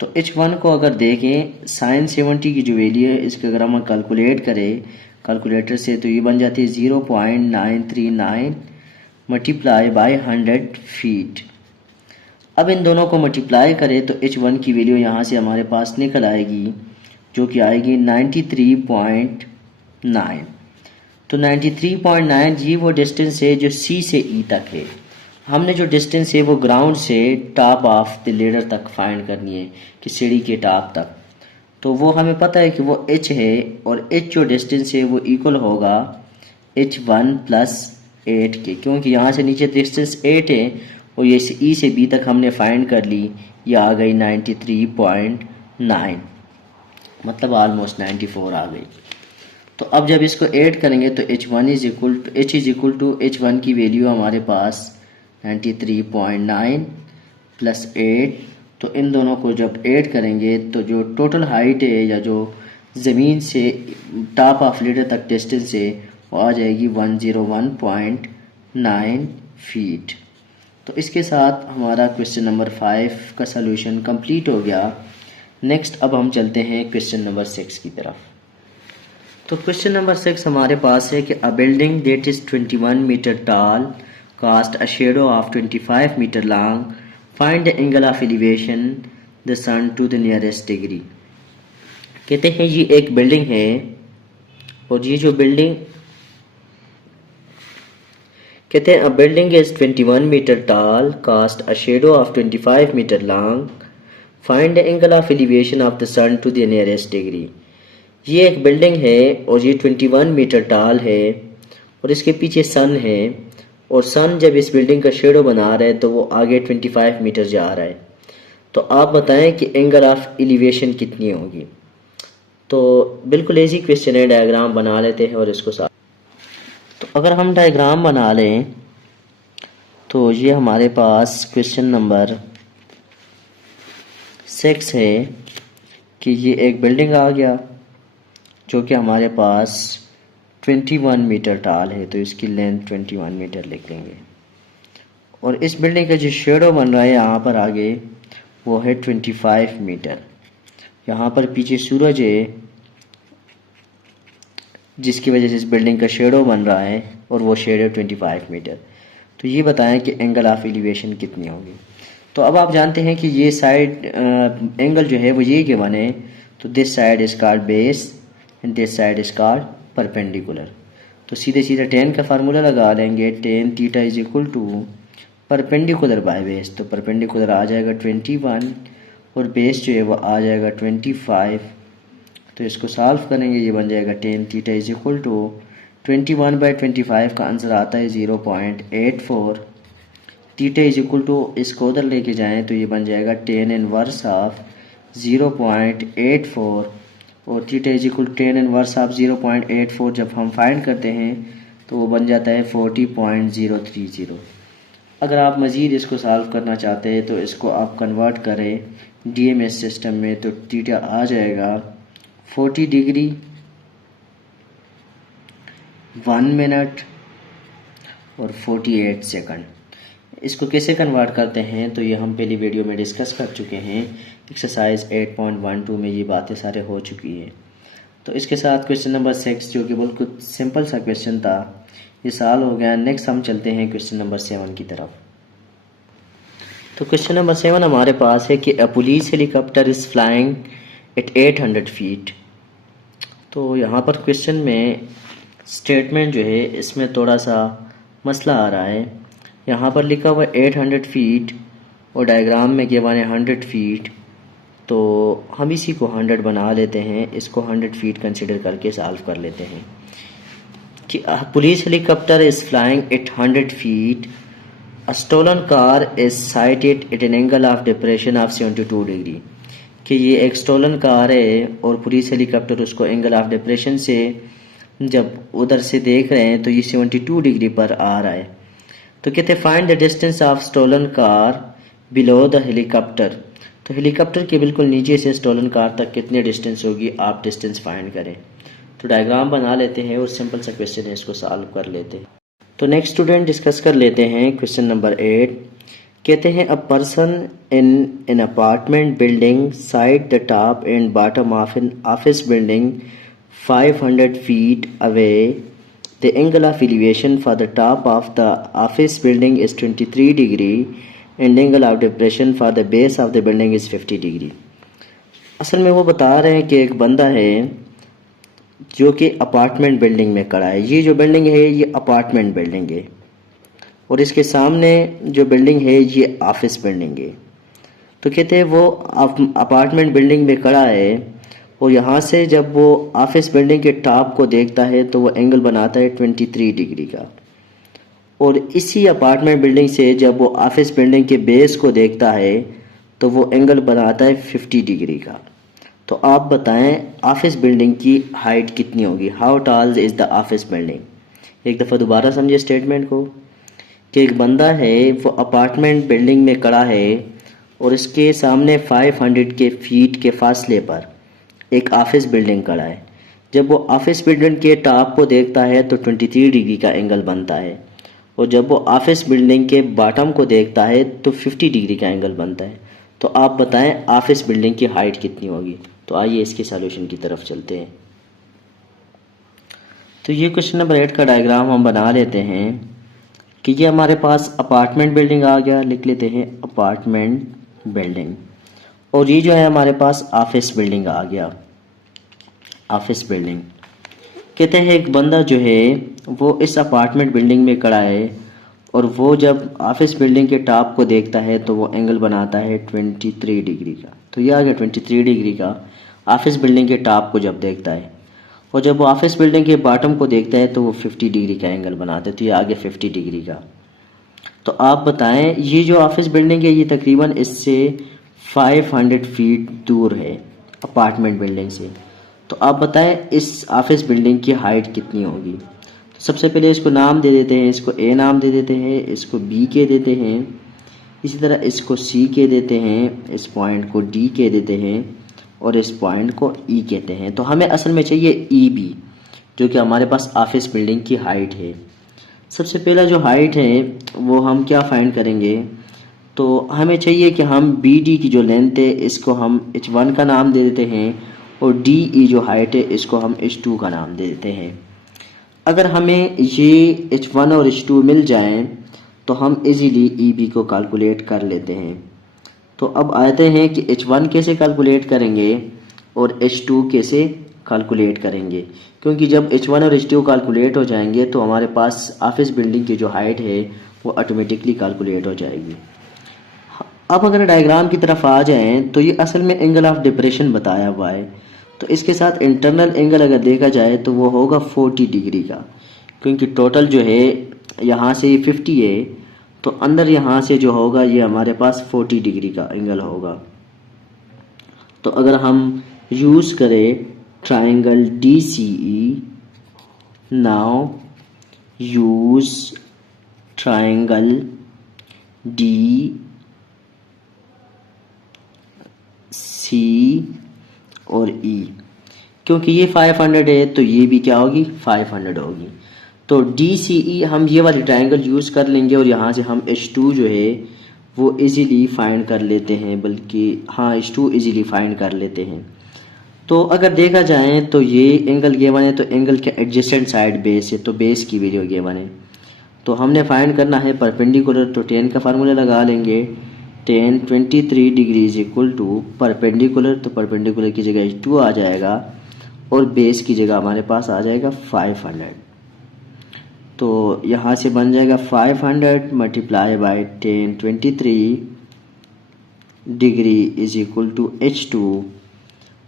तो h1 को अगर देखें, साइन 70 की जो वैल्यू है इसके अगर हम कैलकुलेट करें कैलकुलेटर से, तो ये बन जाती है 0.939 मल्टीप्लाई बाय 100 फीट। अब इन दोनों को मल्टीप्लाई करें तो h1 की वैल्यू यहाँ से हमारे पास निकल आएगी, जो कि आएगी 93.9। तो 93.9 जी वो डिस्टेंस है जो सी से ई तक है। हमने जो डिस्टेंस है वो ग्राउंड से टॉप ऑफ द लेडर तक फाइंड करनी है, कि सीढ़ी के टॉप तक। तो वो हमें पता है कि वो h है, और h जो डिस्टेंस है वो इक्वल होगा h1 प्लस 8 के, क्योंकि यहाँ से नीचे डिस्टेंस 8 है और ये ई से बी तक हमने फाइंड कर ली, ये आ गई 93.9, मतलब ऑलमोस्ट 94 आ गई। तो अब जब इसको ऐड करेंगे तो h1 is equal to h1 की वैल्यू हमारे पास 93.9 प्लस 8, तो इन दोनों को जब ऐड करेंगे तो जो टोटल हाइट है या जो ज़मीन से टॉप ऑफ लेडर तक डिस्टेंस है वो आ जाएगी 101.9 फीट। तो इसके साथ हमारा क्वेश्चन नंबर 5 का सलूशन कंप्लीट हो गया। नेक्स्ट अब हम चलते हैं क्वेश्चन नंबर 6 की तरफ। तो क्वेश्चन नंबर 6 हमारे पास है कि a building that is 21 metre tall cast a shadow of 25 meter long, find the angle of elevation the sun to the nearest degree। कहते हैं ये एक बिल्डिंग है, और ये जो बिल्डिंग कहते हैं a building is 21 meter tall, cast a shadow of 25 meter long, find the angle of elevation of the sun to the nearest degree। ये एक बिल्डिंग है और ये 21 मीटर टॉल है, और इसके पीछे सन है, और सन जब इस बिल्डिंग का शेडो बना रहा है तो वो आगे 25 मीटर जा रहा है। तो आप बताएं कि एंगल ऑफ एलिवेशन कितनी होगी। तो बिल्कुल इजी क्वेश्चन है, डायग्राम बना लेते हैं और इसको साथ। तो अगर हम डायग्राम बना लें तो ये हमारे पास क्वेश्चन नंबर 6 है कि ये एक बिल्डिंग आ गया जो कि हमारे पास 21 मीटर टॉल है, तो इसकी लेंथ 21 मीटर लिख लेंगे, और इस बिल्डिंग का जो शेडो बन रहा है यहाँ पर आगे वो है 25 मीटर। यहाँ पर पीछे सूरज है जिसकी वजह से इस बिल्डिंग का शेडो बन रहा है, और वो शेडो 25 मीटर। तो ये बताएं कि एंगल ऑफ एलिवेशन कितनी होगी। तो अब आप जानते हैं कि ये साइड एंगल जो है वो ये गिवन है, तो this side is called base and this side is called perpendicular. तो सीधे सीधे टेन का फार्मूला लगा लेंगे, tan theta is equal to perpendicular by base, तो परपेंडिकुलर आ जाएगा 21 और बेस जो है वो आ जाएगा 25। तो इसको सॉल्व करेंगे, ये बन जाएगा tan theta is equal to 21/25 का आंसर आता है 0.84। थीटा इज इक्वल टू इसको उधर लेके जाएं तो ये बन जाएगा टेन इनवर्स ऑफ 0.84, और theta is equal tan inverse of 0.84 जब हम फाइंड करते हैं तो वो बन जाता है 40.030। अगर आप मज़ीद इसको सॉल्व करना चाहते हैं तो इसको आप कन्वर्ट करें DMS सिस्टम में, तो थीटा आ जाएगा 40 डिग्री 1 मिनट और 48 सेकंड। इसको कैसे कन्वर्ट करते हैं तो ये हम पहली वीडियो में डिस्कस कर चुके हैं, एक्सरसाइज 8.12 में ये बातें सारे हो चुकी है। तो इसके साथ क्वेश्चन नंबर 6 जो कि बिल्कुल सिंपल सा क्वेश्चन था ये सॉल्व हो गया। नेक्स्ट हम चलते हैं क्वेश्चन नंबर 7 की तरफ। तो क्वेश्चन नंबर 7 हमारे पास है कि अ police helicopter is flying eight 800 feet. तो यहाँ पर क्वेश्चन में स्टेटमेंट जो है इसमें थोड़ा सा मसला आ रहा है। यहाँ पर लिखा हुआ 800 फीट और डायग्राम में गिवन है 100 फीट, तो हम इसी को 100 बना लेते हैं, इसको 100 फीट कंसिडर करके सॉल्व कर लेते हैं कि police helicopter is flying at 100 feet, a stolen car is sighted at an angle of depression of 72 degree. कि ये एक स्टोलन कार है और पुलिस हेलीकॉप्टर उसको एंगल ऑफ डिप्रेशन से जब उधर से देख रहे हैं तो ये 72 डिग्री पर आ रहा है। तो कहते find the distance of stolen car below the helicopter. तो हेलीकॉप्टर के बिल्कुल नीचे से स्टोलन कार तक कितने डिस्टेंस होगी, आप डिस्टेंस फाइंड करें। तो डायग्राम बना लेते हैं और सिंपल सा क्वेश्चन है, इसको सॉल्व कर लेते हैं। तो नेक्स्ट स्टूडेंट डिस्कस कर लेते हैं क्वेश्चन नंबर 8। कहते हैं a person in an apartment building side the top and bottom of an office building 500 feet away, the angle of elevation for the top of the office building is 23 degree and angle of depression for the base of the building is 50 degree। असल में वो बता रहे हैं कि एक बंदा है जो कि अपार्टमेंट बिल्डिंग में खड़ा है। ये जो बिल्डिंग है ये अपार्टमेंट बिल्डिंग है और इसके सामने जो बिल्डिंग है ये ऑफिस बिल्डिंग है। तो कहते हैं वो अपार्टमेंट बिल्डिंग में खड़ा है और यहाँ से जब वो ऑफिस बिल्डिंग के टॉप को देखता है तो वो एंगल बनाता है 23 डिग्री का, और इसी अपार्टमेंट बिल्डिंग से जब वो ऑफिस बिल्डिंग के बेस को देखता है तो वो एंगल बनाता है 50 डिग्री का। तो आप बताएं ऑफिस बिल्डिंग की हाइट कितनी होगी, how tall is the office building. एक दफ़ा दोबारा समझिए स्टेटमेंट को कि एक बंदा है वो अपार्टमेंट बिल्डिंग में खड़ा है और इसके सामने 500 के फीट के फासले पर एक ऑफिस बिल्डिंग खड़ा है। जब वो ऑफिस बिल्डिंग के टॉप को देखता है तो 23 डिग्री का एंगल बनता है, और जब वो ऑफिस बिल्डिंग के बॉटम को देखता है तो 50 डिग्री का एंगल बनता है। तो आप बताएं ऑफिस बिल्डिंग की हाइट कितनी होगी। तो आइए इसके सॉल्यूशन की तरफ चलते हैं। तो ये क्वेश्चन नंबर 8 का डायग्राम हम बना लेते हैं कि ये हमारे पास अपार्टमेंट बिल्डिंग आ गया, लिख लेते हैं अपार्टमेंट बिल्डिंग, और ये जो है हमारे पास ऑफिस बिल्डिंग आ गया, ऑफिस बिल्डिंग। कहते हैं एक बंदा जो है वो इस अपार्टमेंट बिल्डिंग में खड़ा है और वो जब ऑफिस बिल्डिंग के टॉप को देखता है तो वो एंगल बनाता है 23 डिग्री का। तो ये आ गया 23 डिग्री का ऑफिस बिल्डिंग के टॉप को जब देखता है, और जब वो ऑफिस बिल्डिंग के बॉटम को देखता है तो वो 50 डिग्री का एंगल बनाता है। तो ये आ गया 50 डिग्री का। तो आप बताएं ये जो ऑफिस बिल्डिंग है ये तकरीबन इससे 500 फीट दूर है अपार्टमेंट बिल्डिंग से। तो आप बताएं इस ऑफिस बिल्डिंग की हाइट कितनी होगी। तो सबसे पहले इसको नाम दे देते हैं, इसको ए नाम दे देते हैं, इसको बी के देते हैं, इसी तरह इसको सी के देते हैं, इस पॉइंट को डी के देते हैं और इस पॉइंट को ई कहते हैं। तो हमें असल में चाहिए ई बी जो कि हमारे पास ऑफिस बिल्डिंग की हाइट है। सबसे पहला जो हाइट है वो हम क्या फाइंड करेंगे, तो हमें चाहिए कि हम बी डी की जो लेंथ है इसको हम H1 का नाम दे देते हैं और डी ई जो हाइट है इसको हम H2 का नाम दे देते हैं। अगर हमें ये H1 और H2 मिल जाएं तो हम इजीली ई बी को कैलकुलेट कर लेते हैं। तो अब आते हैं कि H1 कैसे कैलकुलेट करेंगे और H2 कैसे कैलकुलेट करेंगे, क्योंकि जब H1 और H2 कैलकुलेट हो जाएंगे तो हमारे पास ऑफिस बिल्डिंग की जो हाइट है वो ऑटोमेटिकली कैलकुलेट हो जाएगी। अब अगर डायग्राम की तरफ आ जाएं तो ये असल में एंगल ऑफ डिप्रेशन बताया हुआ है, तो इसके साथ इंटरनल एंगल अगर देखा जाए तो वो होगा 40 डिग्री का, क्योंकि टोटल जो है यहाँ से ये 50 है तो अंदर यहाँ से जो होगा ये हमारे पास 40 डिग्री का एंगल होगा। तो अगर हम यूज़ करें triangle DCE, now use triangle D C और ई। क्योंकि ये 500 है तो ये भी क्या होगी 500 होगी। तो डी सी ई हम ये वाली ट्राइंगल यूज़ कर लेंगे और यहाँ से हम H2 जो है वो इजीली फाइंड कर लेते हैं, बल्कि हाँ H2 इजीली फाइंड कर लेते हैं। तो अगर देखा जाए तो ये एंगल गिवन है, तो एंगल के एडजेसेंट साइड बेस है, तो बेस की वैल्यू गिवन है। तो हमने फाइंड करना है परपेंडिकुलर, तो टेन का फार्मूला लगा लेंगे। Tan 23 degree is equal to perpendicular, तो परपेंडिकुलर की जगह H2 आ जाएगा और बेस की जगह हमारे पास आ जाएगा 500। तो यहाँ से बन जाएगा 500 multiply by 23 degree is equal to H2।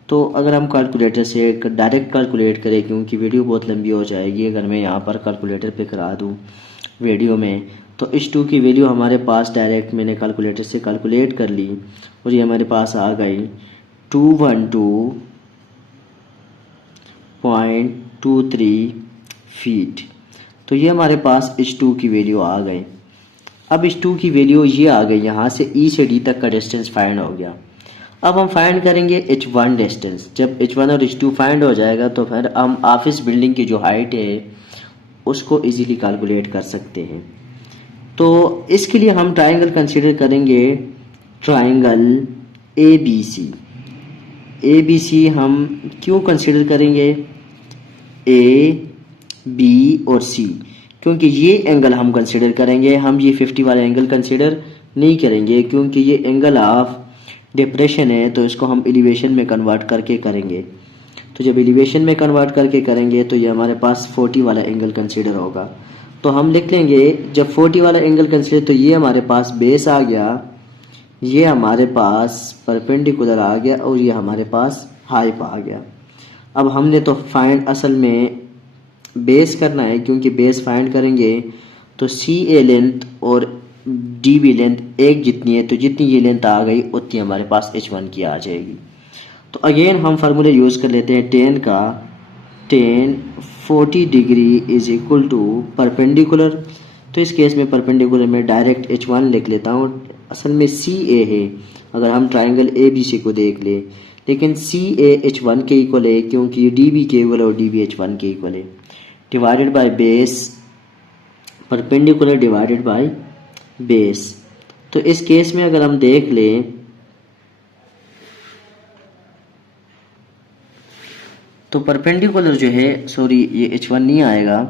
तो अगर हम कैलकुलेटर से डायरेक्ट कैलकुलेट करें, क्योंकि वीडियो बहुत लंबी हो जाएगी अगर मैं यहाँ पर कैलकुलेटर पे करा दूँ वीडियो में, तो H2 की वैल्यू हमारे पास डायरेक्ट मैंने कैलकुलेटर से कैलकुलेट कर ली और ये हमारे पास आ गई 212.23 फीट। तो ये हमारे पास H2 की वैल्यू आ गई। अब H2 की वैल्यू ये आ गई, यहाँ से E से D तक का डिस्टेंस फाइंड हो गया। अब हम फाइंड करेंगे H1 डिस्टेंस। जब H1 और H2 फाइंड हो जाएगा तो फिर हम ऑफिस बिल्डिंग की जो हाइट है उसको इजीली कैलकुलेट कर सकते हैं। तो इसके लिए हम ट्राइंगल कंसीडर करेंगे, ट्राइंगल ABC। ABC हम क्यों कंसीडर करेंगे A, B और C? क्योंकि ये एंगल हम कंसीडर करेंगे, हम ये 50 वाला एंगल कंसीडर नहीं करेंगे, क्योंकि ये एंगल ऑफ डिप्रेशन है, तो इसको हम एलिवेशन में कन्वर्ट करके करेंगे। तो जब एलिवेशन में कन्वर्ट करके करेंगे तो ये हमारे पास 40 वाला एंगल कंसीडर होगा। तो हम लिख लेंगे जब 40 वाला एंगल कंसीडर, तो ये हमारे पास बेस आ गया, ये हमारे पास परपेंडिकुलर आ गया और ये हमारे पास हाइप आ गया। अब हमने तो फाइंड असल में बेस करना है, क्योंकि बेस फाइंड करेंगे तो सी ए लेंथ और डी बी लेंथ एक जितनी है, तो जितनी ये लेंथ आ गई उतनी हमारे पास H1 की आ जाएगी। तो अगेन हम फार्मूले यूज़ कर लेते हैं टेन का। Tan 40 degree is equal to perpendicular, तो इस केस में परपेंडिकुलर में डायरेक्ट H1 लिख लेता हूँ। असल में CA है, अगर हम ट्राइंगल ABC को देख ले, लेकिन CA H1 के इक्वल है, क्योंकि DB के इक्वल और DB H1 के इक्वल है। Divided by base, perpendicular divided by base. तो इस केस में अगर हम देख लें तो परपेंडिकुलर जो है, सॉरी ये H1 नहीं आएगा,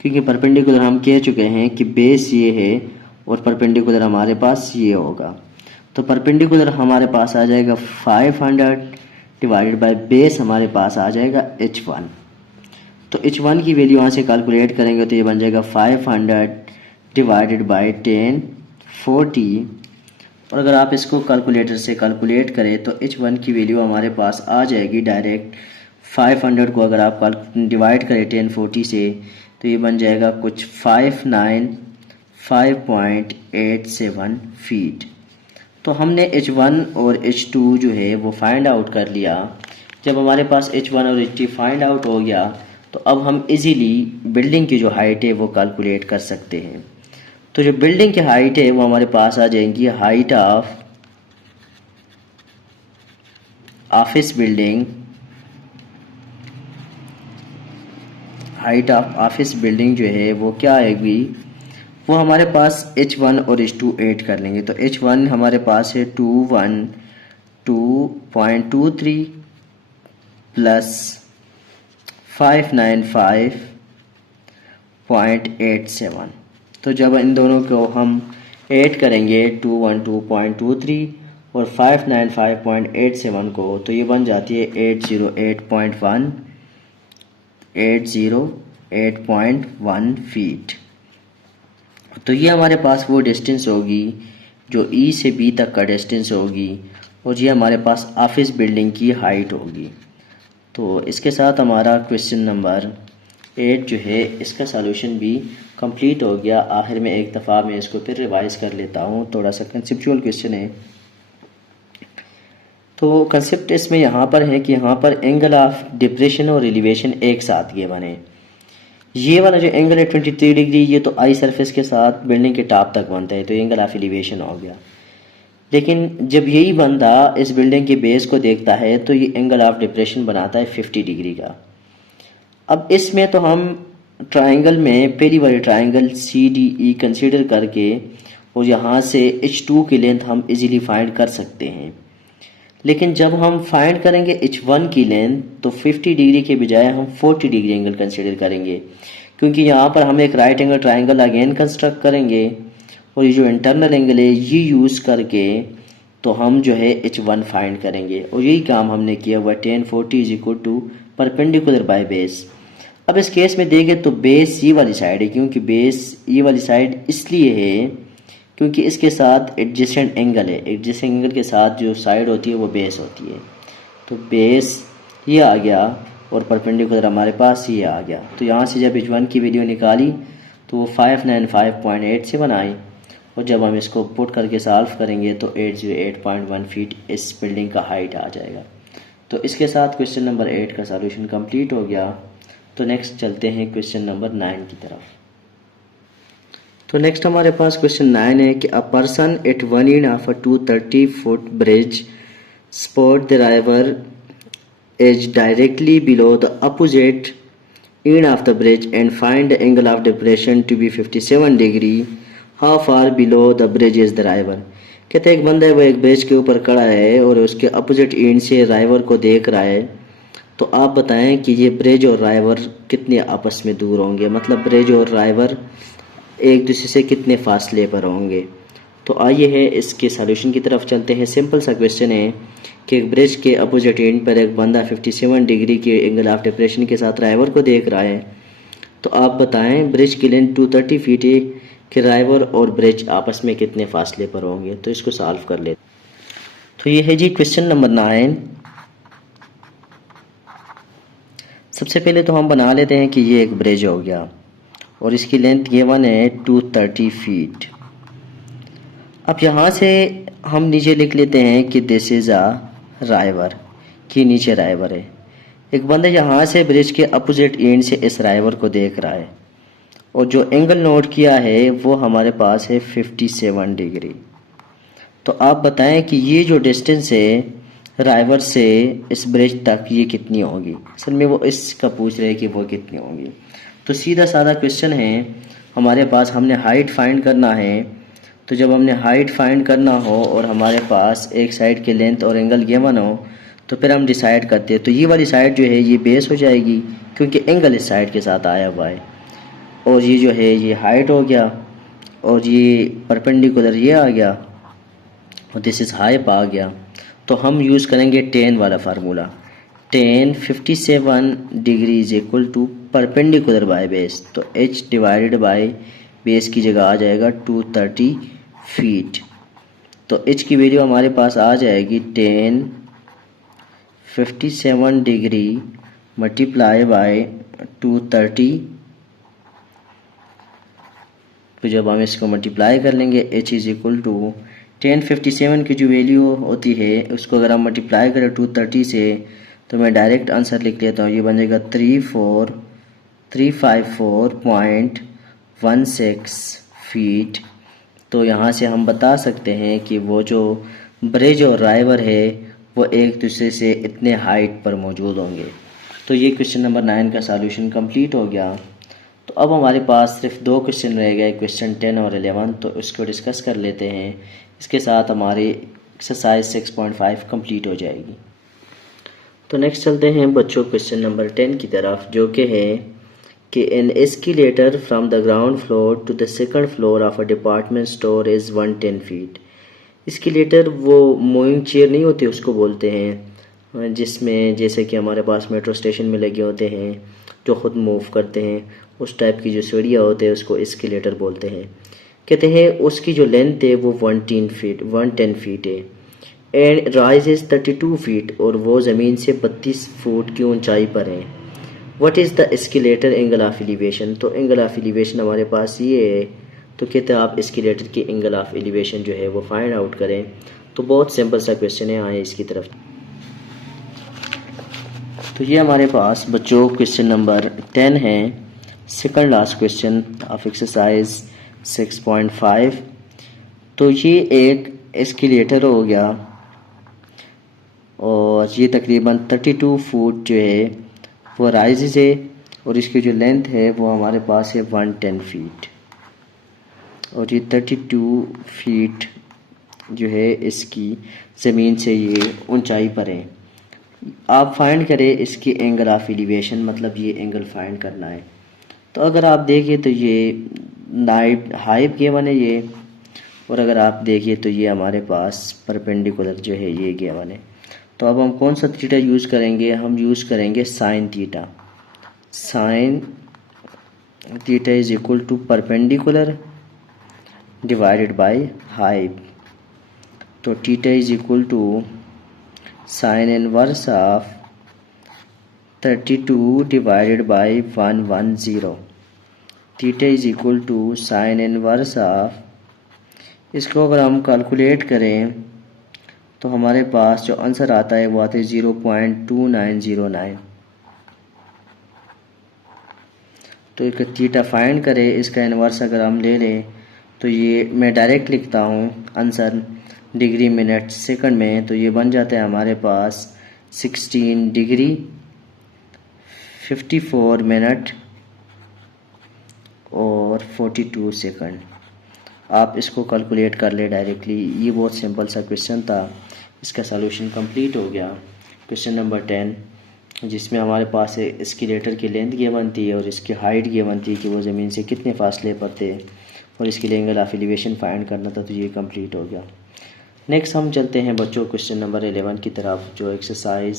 क्योंकि परपेंडिकुलर हम कह चुके हैं कि बेस ये है और परपेंडिकुलर हमारे पास ये होगा। तो परपेंडिकुलर हमारे पास आ जाएगा 500 डिवाइडेड बाय बेस हमारे पास आ जाएगा H1। तो H1 की वैल्यू यहाँ से कैलकुलेट करेंगे तो ये बन जाएगा 500 डिवाइडेड बाय 10 40। और अगर आप इसको कैलकुलेटर से कैलकुलेट करें तो H1 की वैल्यू हमारे पास आ जाएगी डायरेक्ट 500 को अगर आप डिवाइड करें 1040 से तो ये बन जाएगा कुछ 595.87 फीट। तो हमने H1 और H2 जो है वो फाइंड आउट कर लिया। जब हमारे पास H1 और H2 फाइंड आउट हो गया तो अब हम इजीली बिल्डिंग की जो हाइट है वो कैलकुलेट कर सकते हैं। तो जो बिल्डिंग की हाइट है वो हमारे पास आ जाएंगी, height of office building, height of office building जो है वो क्या आएगी, वो हमारे पास H1 और H2 ऐड कर लेंगे। तो H1 हमारे पास है 212.23 प्लस 595.87। तो जब इन दोनों को हम ऐड करेंगे 212.23 और 595.87 को, तो ये बन जाती है 808.1 फीट। तो ये हमारे पास वो डिस्टेंस होगी जो E से B तक का डिस्टेंस होगी और ये हमारे पास ऑफिस बिल्डिंग की हाइट होगी। तो इसके साथ हमारा क्वेश्चन नंबर 8 जो है इसका सॉल्यूशन भी कंप्लीट हो गया। आखिर में एक दफ़ा मैं इसको फिर रिवाइज कर लेता हूँ, थोड़ा सा कंसेप्चुअल क्वेश्चन है। तो कंसेप्ट इसमें यहाँ पर है कि यहाँ पर एंगल ऑफ डिप्रेशन और एलिवेशन एक साथ ये बने, ये वाला जो एंगल है 23 डिग्री, ये तो आई सरफेस के साथ बिल्डिंग के टॉप तक बनता है, तो एंगल ऑफ एलिवेशन हो गया। लेकिन जब यही बंदा इस बिल्डिंग के बेस को देखता है तो ये एंगल ऑफ डिप्रेशन बनाता है 50 डिग्री का। अब इसमें तो हम ट्रायंगल में पहली वाली triangle C D E consider करके और यहाँ से H2 की लेंथ हम इजीली फाइंड कर सकते हैं। लेकिन जब हम फाइंड करेंगे H1 की लेंथ तो 50 डिग्री के बजाय हम 40 डिग्री एंगल कंसीडर करेंगे, क्योंकि यहाँ पर हम एक right angle triangle again construct करेंगे और ये जो इंटरनल एंगल है ये यूज़ करके तो हम जो है H1 फाइंड करेंगे। और यही काम हमने किया हुआ, tan 40 is equal to perpendicular by base. अब इस केस में देखें तो बेस ये वाली साइड है, क्योंकि बेस ये वाली साइड इसलिए है क्योंकि इसके साथ एडजेसेंट एंगल है, एडजेसेंट एंगल के साथ जो साइड होती है वो बेस होती है। तो बेस ये आ गया और परपेंडिकुलर हमारे पास ये आ गया। तो यहाँ से जब H1 की वैल्यू निकाली तो वो 595.87 आई, और जब हम इसको पुट करके सॉल्व करेंगे तो 808.1 फीट इस बिल्डिंग का हाइट आ जाएगा। तो इसके साथ क्वेश्चन नंबर 8 का सॉल्यूशन कंप्लीट हो गया। तो नेक्स्ट चलते हैं क्वेश्चन नंबर 9 की तरफ। तो नेक्स्ट हमारे पास क्वेश्चन 9 है कि a person at one end of a 230 foot bridge spot the river is directly below the opposite end of the bridge and find the angle of depression to be 57 degree. How far below the bridge is the river? कहते हैं एक बंदा है वो एक bridge के ऊपर खड़ा है और उसके अपोजिट एंड से राइवर को देख रहा है। तो आप बताएं कि ये ब्रिज और राइवर कितने आपस में दूर होंगे, मतलब ब्रिज और राइवर एक दूसरे से कितने फासले पर होंगे। तो आइए है इसके सॉल्यूशन की तरफ चलते हैं। सिंपल सा क्वेश्चन है कि एक ब्रिज के अपोजिट एंड पर एक बंदा 57 डिग्री के एंगल ऑफ डिप्रेशन के साथ राइवर को देख रहा है। तो आप बताएं ब्रिज की लेंथ 230 फीट है कि राइवर और ब्रिज आपस में कितने फासले पर होंगे। तो इसको सॉल्व कर लेते। तो ये है जी क्वेश्चन नंबर 9। सबसे पहले तो हम बना लेते हैं कि ये एक ब्रिज हो गया और इसकी लेंथ गिवन है 230 फीट। अब यहाँ से हम नीचे लिख लेते हैं कि दिस इज़ अ राइवर, कि नीचे राइवर है। एक बंदा यहाँ से ब्रिज के अपोजिट एंड से इस राइवर को देख रहा है और जो एंगल नोट किया है वो हमारे पास है 57 डिग्री। तो आप बताएं कि ये जो डिस्टेंस है राइवर से इस ब्रिज तक ये कितनी होगी। असल में वो इसका पूछ रहे हैं कि वो कितनी होगी। तो सीधा साधा क्वेश्चन है हमारे पास, हमने हाइट फाइंड करना है। तो जब हमने हाइट फाइंड करना हो और हमारे पास एक साइड के लेंथ और एंगल गिवन हो तो फिर हम डिसाइड करते हैं। तो ये वाली साइड जो है ये बेस हो जाएगी क्योंकि एंगल इस साइड के साथ आया हुआ है, और ये जो है ये हाइट हो गया और ये परपेंडिकुलर ये आ गया और दिस इज़ हाइप आ गया। तो हम यूज़ करेंगे tan वाला formula. tan 57 degree is equal to perpendicular by base, तो h डिवाइडेड बाय बेस की जगह आ जाएगा 230 फीट। तो h की वैल्यू हमारे पास आ जाएगी tan 57 डिग्री मल्टीप्लाई बाय 230। तो जब हम इसको मल्टीप्लाई कर लेंगे h is equal to tan 57 की जो वैल्यू होती है उसको अगर हम मल्टीप्लाई करें 230 से तो मैं डायरेक्ट आंसर लिख लेता हूँ। ये बनेगा 35354.16 फीट। तो यहाँ से हम बता सकते हैं कि वो जो ब्रिज और राइवर है वो एक दूसरे से इतने हाइट पर मौजूद होंगे। तो ये क्वेश्चन नंबर 9 का सॉल्यूशन कंप्लीट हो गया। तो अब हमारे पास सिर्फ 2 क्वेश्चन रह गए, क्वेश्चन 10 और 11। तो इसको डिस्कस कर लेते हैं। इसके साथ हमारी एक्सरसाइज 6.5 कंप्लीट हो जाएगी। तो नेक्स्ट चलते हैं बच्चों क्वेश्चन नंबर 10 की तरफ, जो कि है कि an escalator from the ground floor to the second floor of a department store is 110 feet. Escalator वो मूविंग चेयर नहीं होती उसको बोलते हैं, जिसमें जैसे कि हमारे पास मेट्रो स्टेशन में लगे होते हैं जो ख़ुद मूव करते हैं, उस टाइप की जो सीढ़ियाँ होते हैं उसको एस्केलेटर बोलते हैं। कहते हैं उसकी जो लेंथ है वो 110 फीट है एंड राइज इज़ 32 फीट, और वो ज़मीन से 32 फुट की ऊंचाई पर है। What is the escalator angle of elevation. तो एंगल ऑफ एलिवेशन हमारे पास ये है। तो कहते हैं आप एस्केलेटर की एंगल ऑफ एलिवेशन जो है वो फाइंड आउट करें। तो बहुत सिंपल सा क्वेश्चन है, आए इसकी तरफ। तो ये हमारे पास बच्चों क्वेश्चन नंबर 10 है। Second last question of exercise 6.5। तो ये एक एस्केलेटर हो गया और ये तकरीबन 32 फुट जो है वो राइजेज है और इसकी जो लेंथ है वो हमारे पास है 110 फीट और ये 32 फीट जो है इसकी ज़मीन से ये ऊंचाई पर है। आप फाइंड करें इसकी एंगल ऑफ एलिवेशन, मतलब ये एंगल फाइंड करना है। तो अगर आप देखिए तो ये हाइट गिवन है ये, और अगर आप देखिए तो ये हमारे पास परपेंडिकुलर जो है ये गिवन है। तो अब हम कौन सा थीटा यूज़ करेंगे? हम यूज़ करेंगे sine theta. Sine theta is equal to perpendicular divided by height. तो theta is equal to sine inverse of 32 divided by 110। Theta is equal to sine inverse of, इसको अगर हम कैलकुलेट करें तो हमारे पास जो आंसर आता है वो आता है 0.2909। तो एक थीटा फाइंड करें, इसका इन्वर्स अगर हम ले लें तो ये मैं डायरेक्ट लिखता हूँ आंसर डिग्री मिनट सेकंड में, तो ये बन जाता है हमारे पास 16 डिग्री 54 मिनट और 42 सेकंड। आप इसको कैलकुलेट कर ले डायरेक्टली। ये बहुत सिंपल सा क्वेश्चन था, इसका सॉल्यूशन कंप्लीट हो गया। क्वेश्चन नंबर 10 जिसमें हमारे पास एस्केलेटर की लेंथ गिवन थी और इसकी हाइट गिवन थी कि वो ज़मीन से कितने फासले पर थे और इसके लिए एंगल ऑफ एलिवेशन फाइंड करना था, तो ये कंप्लीट हो गया। नेक्स्ट हम चलते हैं बच्चों क्वेश्चन नंबर 11 की तरफ, जो एक्सरसाइज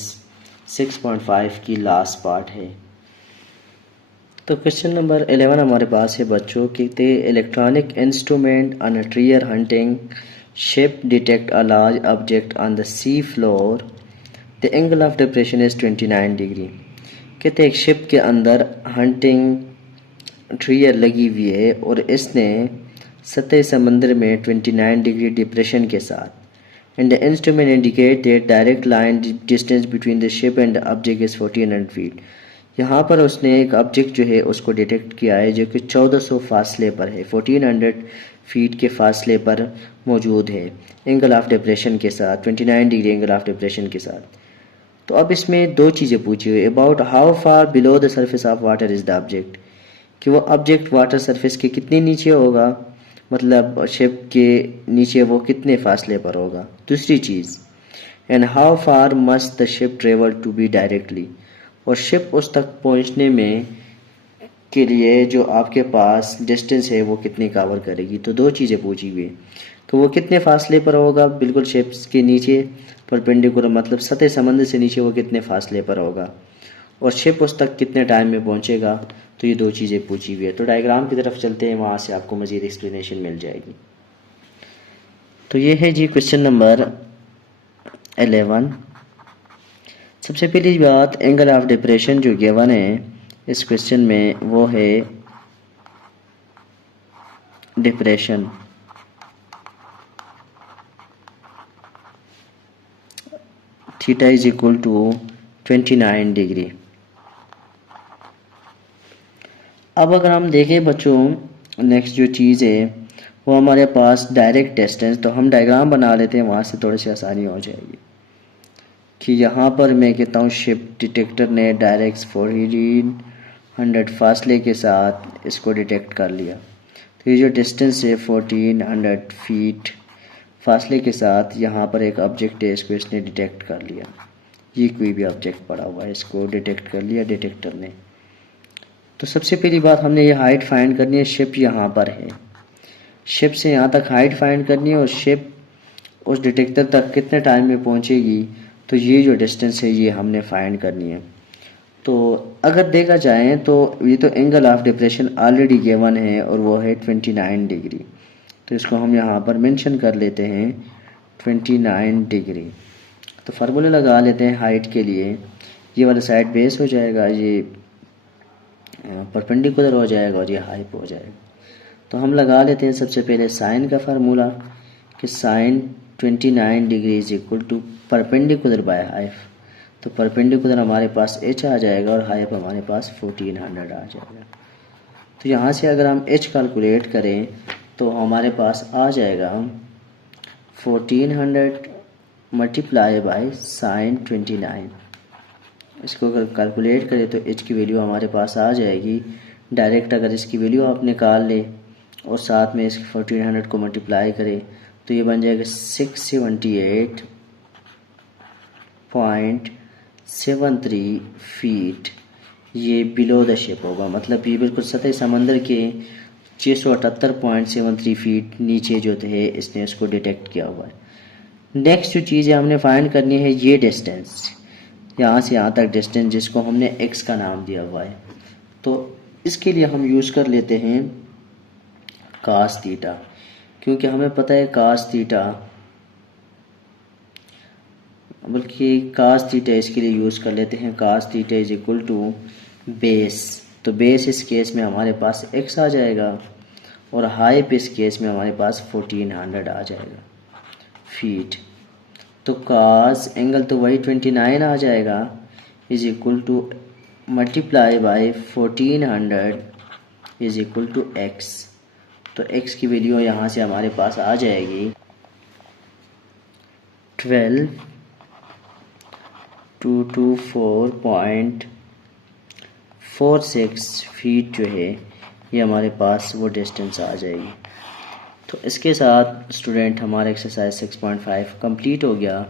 6.5 की लास्ट पार्ट है। तो क्वेश्चन नंबर 11 हमारे पास है बच्चों कि the electronic instrument on a trier hunting ship detect a large object on the sea floor, the angle of depression is 29 degree. कहते एक शिप के अंदर हंटिंग ट्रियर लगी हुई है और इसने सतह समंदर में 29 डिग्री डिप्रेशन के साथ, and the instrument indicate that direct line distance between the ship and the object is 1400 feet. यहाँ पर उसने एक ऑब्जेक्ट जो है उसको डिटेक्ट किया है जो कि 1400 फासले पर है, 1400 फीट के फासले पर मौजूद है एंगल ऑफ डिप्रेशन के साथ, 29 डिग्री एंगल ऑफ डिप्रेशन के साथ। तो अब इसमें दो चीज़ें पूछी हुई, about how far below the surface of water is the object, कि वो ऑब्जेक्ट वाटर सरफेस के कितने नीचे होगा, मतलब शिप के नीचे वो कितने फासले पर होगा। दूसरी चीज़, and how far must the ship travel to be directly, और शिप उस तक पहुंचने में के लिए जो आपके पास डिस्टेंस है वो कितनी कवर करेगी। तो दो चीज़ें पूछी हुई, तो वो कितने फासले पर होगा बिल्कुल शिप के नीचे परपेंडिकुलर, मतलब सतह समंदर से नीचे वो कितने फासले पर होगा, और शिप उस तक कितने टाइम में पहुंचेगा। तो ये दो चीज़ें पूछी हुई है। तो डायग्राम की तरफ चलते हैं, वहाँ से आपको मज़ीद एक्सप्लेनेशन मिल जाएगी। तो ये है जी क्वेश्चन नंबर 11। सबसे पहली बात, एंगल ऑफ डिप्रेशन जो गिवन है इस क्वेश्चन में वो है depression, theta is equal to 29 degree. अब अगर हम देखें बच्चों नेक्स्ट जो चीज़ है वो हमारे पास डायरेक्ट डिस्टेंस, तो हम डायग्राम बना लेते हैं, वहाँ से थोड़ी सी आसानी हो जाएगी। कि यहाँ पर मैं कहता हूँ शिप डिटेक्टर ने डायरेक्ट 1400 फासले के साथ इसको डिटेक्ट कर लिया। तो ये जो डिस्टेंस है 1400 फीट फासले के साथ यहाँ पर एक ऑब्जेक्ट है, इसको इसने डिटेक्ट कर लिया। ये कोई भी ऑब्जेक्ट पड़ा हुआ है, इसको डिटेक्ट कर लिया डिटेक्टर ने। तो सबसे पहली बात हमने ये हाइट फाइंड करनी है, शिप यहाँ पर है, शिप से यहाँ तक हाइट फाइंड करनी है और शिप उस डिटेक्टर तक कितने टाइम में पहुँचेगी, तो ये जो डिस्टेंस है ये हमने फाइंड करनी है। तो अगर देखा जाए तो ये तो angle of depression already given है और वो है 29 डिग्री, तो इसको हम यहाँ पर मेंशन कर लेते हैं 29 डिग्री। तो फार्मूला लगा लेते हैं हाइट के लिए, ये वाला साइड बेस हो जाएगा, ये परपेंडिकुलर हो जाएगा और ये हाइप हो जाएगा। तो हम लगा लेते हैं सबसे पहले साइन का फार्मूला कि sine 29 degree is equal to perpendicular by hyp. तो परपेंडिकुलर हमारे पास h आ जाएगा और हाइप हमारे पास 1400 आ जाएगा। तो यहाँ से अगर हम h कैलकुलेट करें तो हमारे पास आ जाएगा 1400 मल्टीप्लाई बाई साइन 29। इसको अगर कैलकुलेट करें तो h की वैल्यू हमारे पास आ जाएगी। डायरेक्ट अगर इसकी वैल्यू आप निकाल लें और साथ में इसके 1400 को मल्टीप्लाई करें तो ये बन जाएगा 678.73 फीट। ये बिलो द शिप होगा, मतलब ये बिल्कुल सतह समंदर के 678.73 फीट नीचे जो थे इसने इसको डिटेक्ट किया हुआ है। नेक्स्ट जो चीज़ है हमने फाइंड करनी है ये डिस्टेंस, यहाँ से यहाँ तक डिस्टेंस जिसको हमने x का नाम दिया हुआ है। तो इसके लिए हम यूज़ कर लेते हैं कास थीटा, क्योंकि हमें पता है कास थीटा, बल्कि कास थीटा इसके लिए यूज़ कर लेते हैं cos theta is equal to base. तो बेस इस केस में हमारे पास x आ जाएगा और हाइप इस केस में हमारे पास 1400 आ जाएगा फीट। तो कास एंगल तो वही 29 आ जाएगा is equal to multiply by 1400 is equal to x। तो x की वैल्यू यहाँ से हमारे पास आ जाएगी 12.224.46 फीट जो है ये हमारे पास वो डिस्टेंस आ जाएगी। तो इसके साथ स्टूडेंट हमारा एक्सरसाइज 6.5 कंप्लीट हो गया।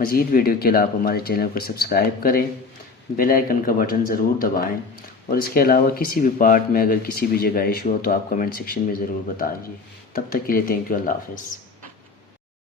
मज़ीद वीडियो के लिए आप हमारे चैनल को सब्सक्राइब करें, बेल आइकन का बटन ज़रूर दबाएं और इसके अलावा किसी भी पार्ट में अगर किसी भी जगह इशू हो तो आप कमेंट सेक्शन में ज़रूर बताइए। तब तक के लिए थैंक यू, अल्लाह हाफ़िज़।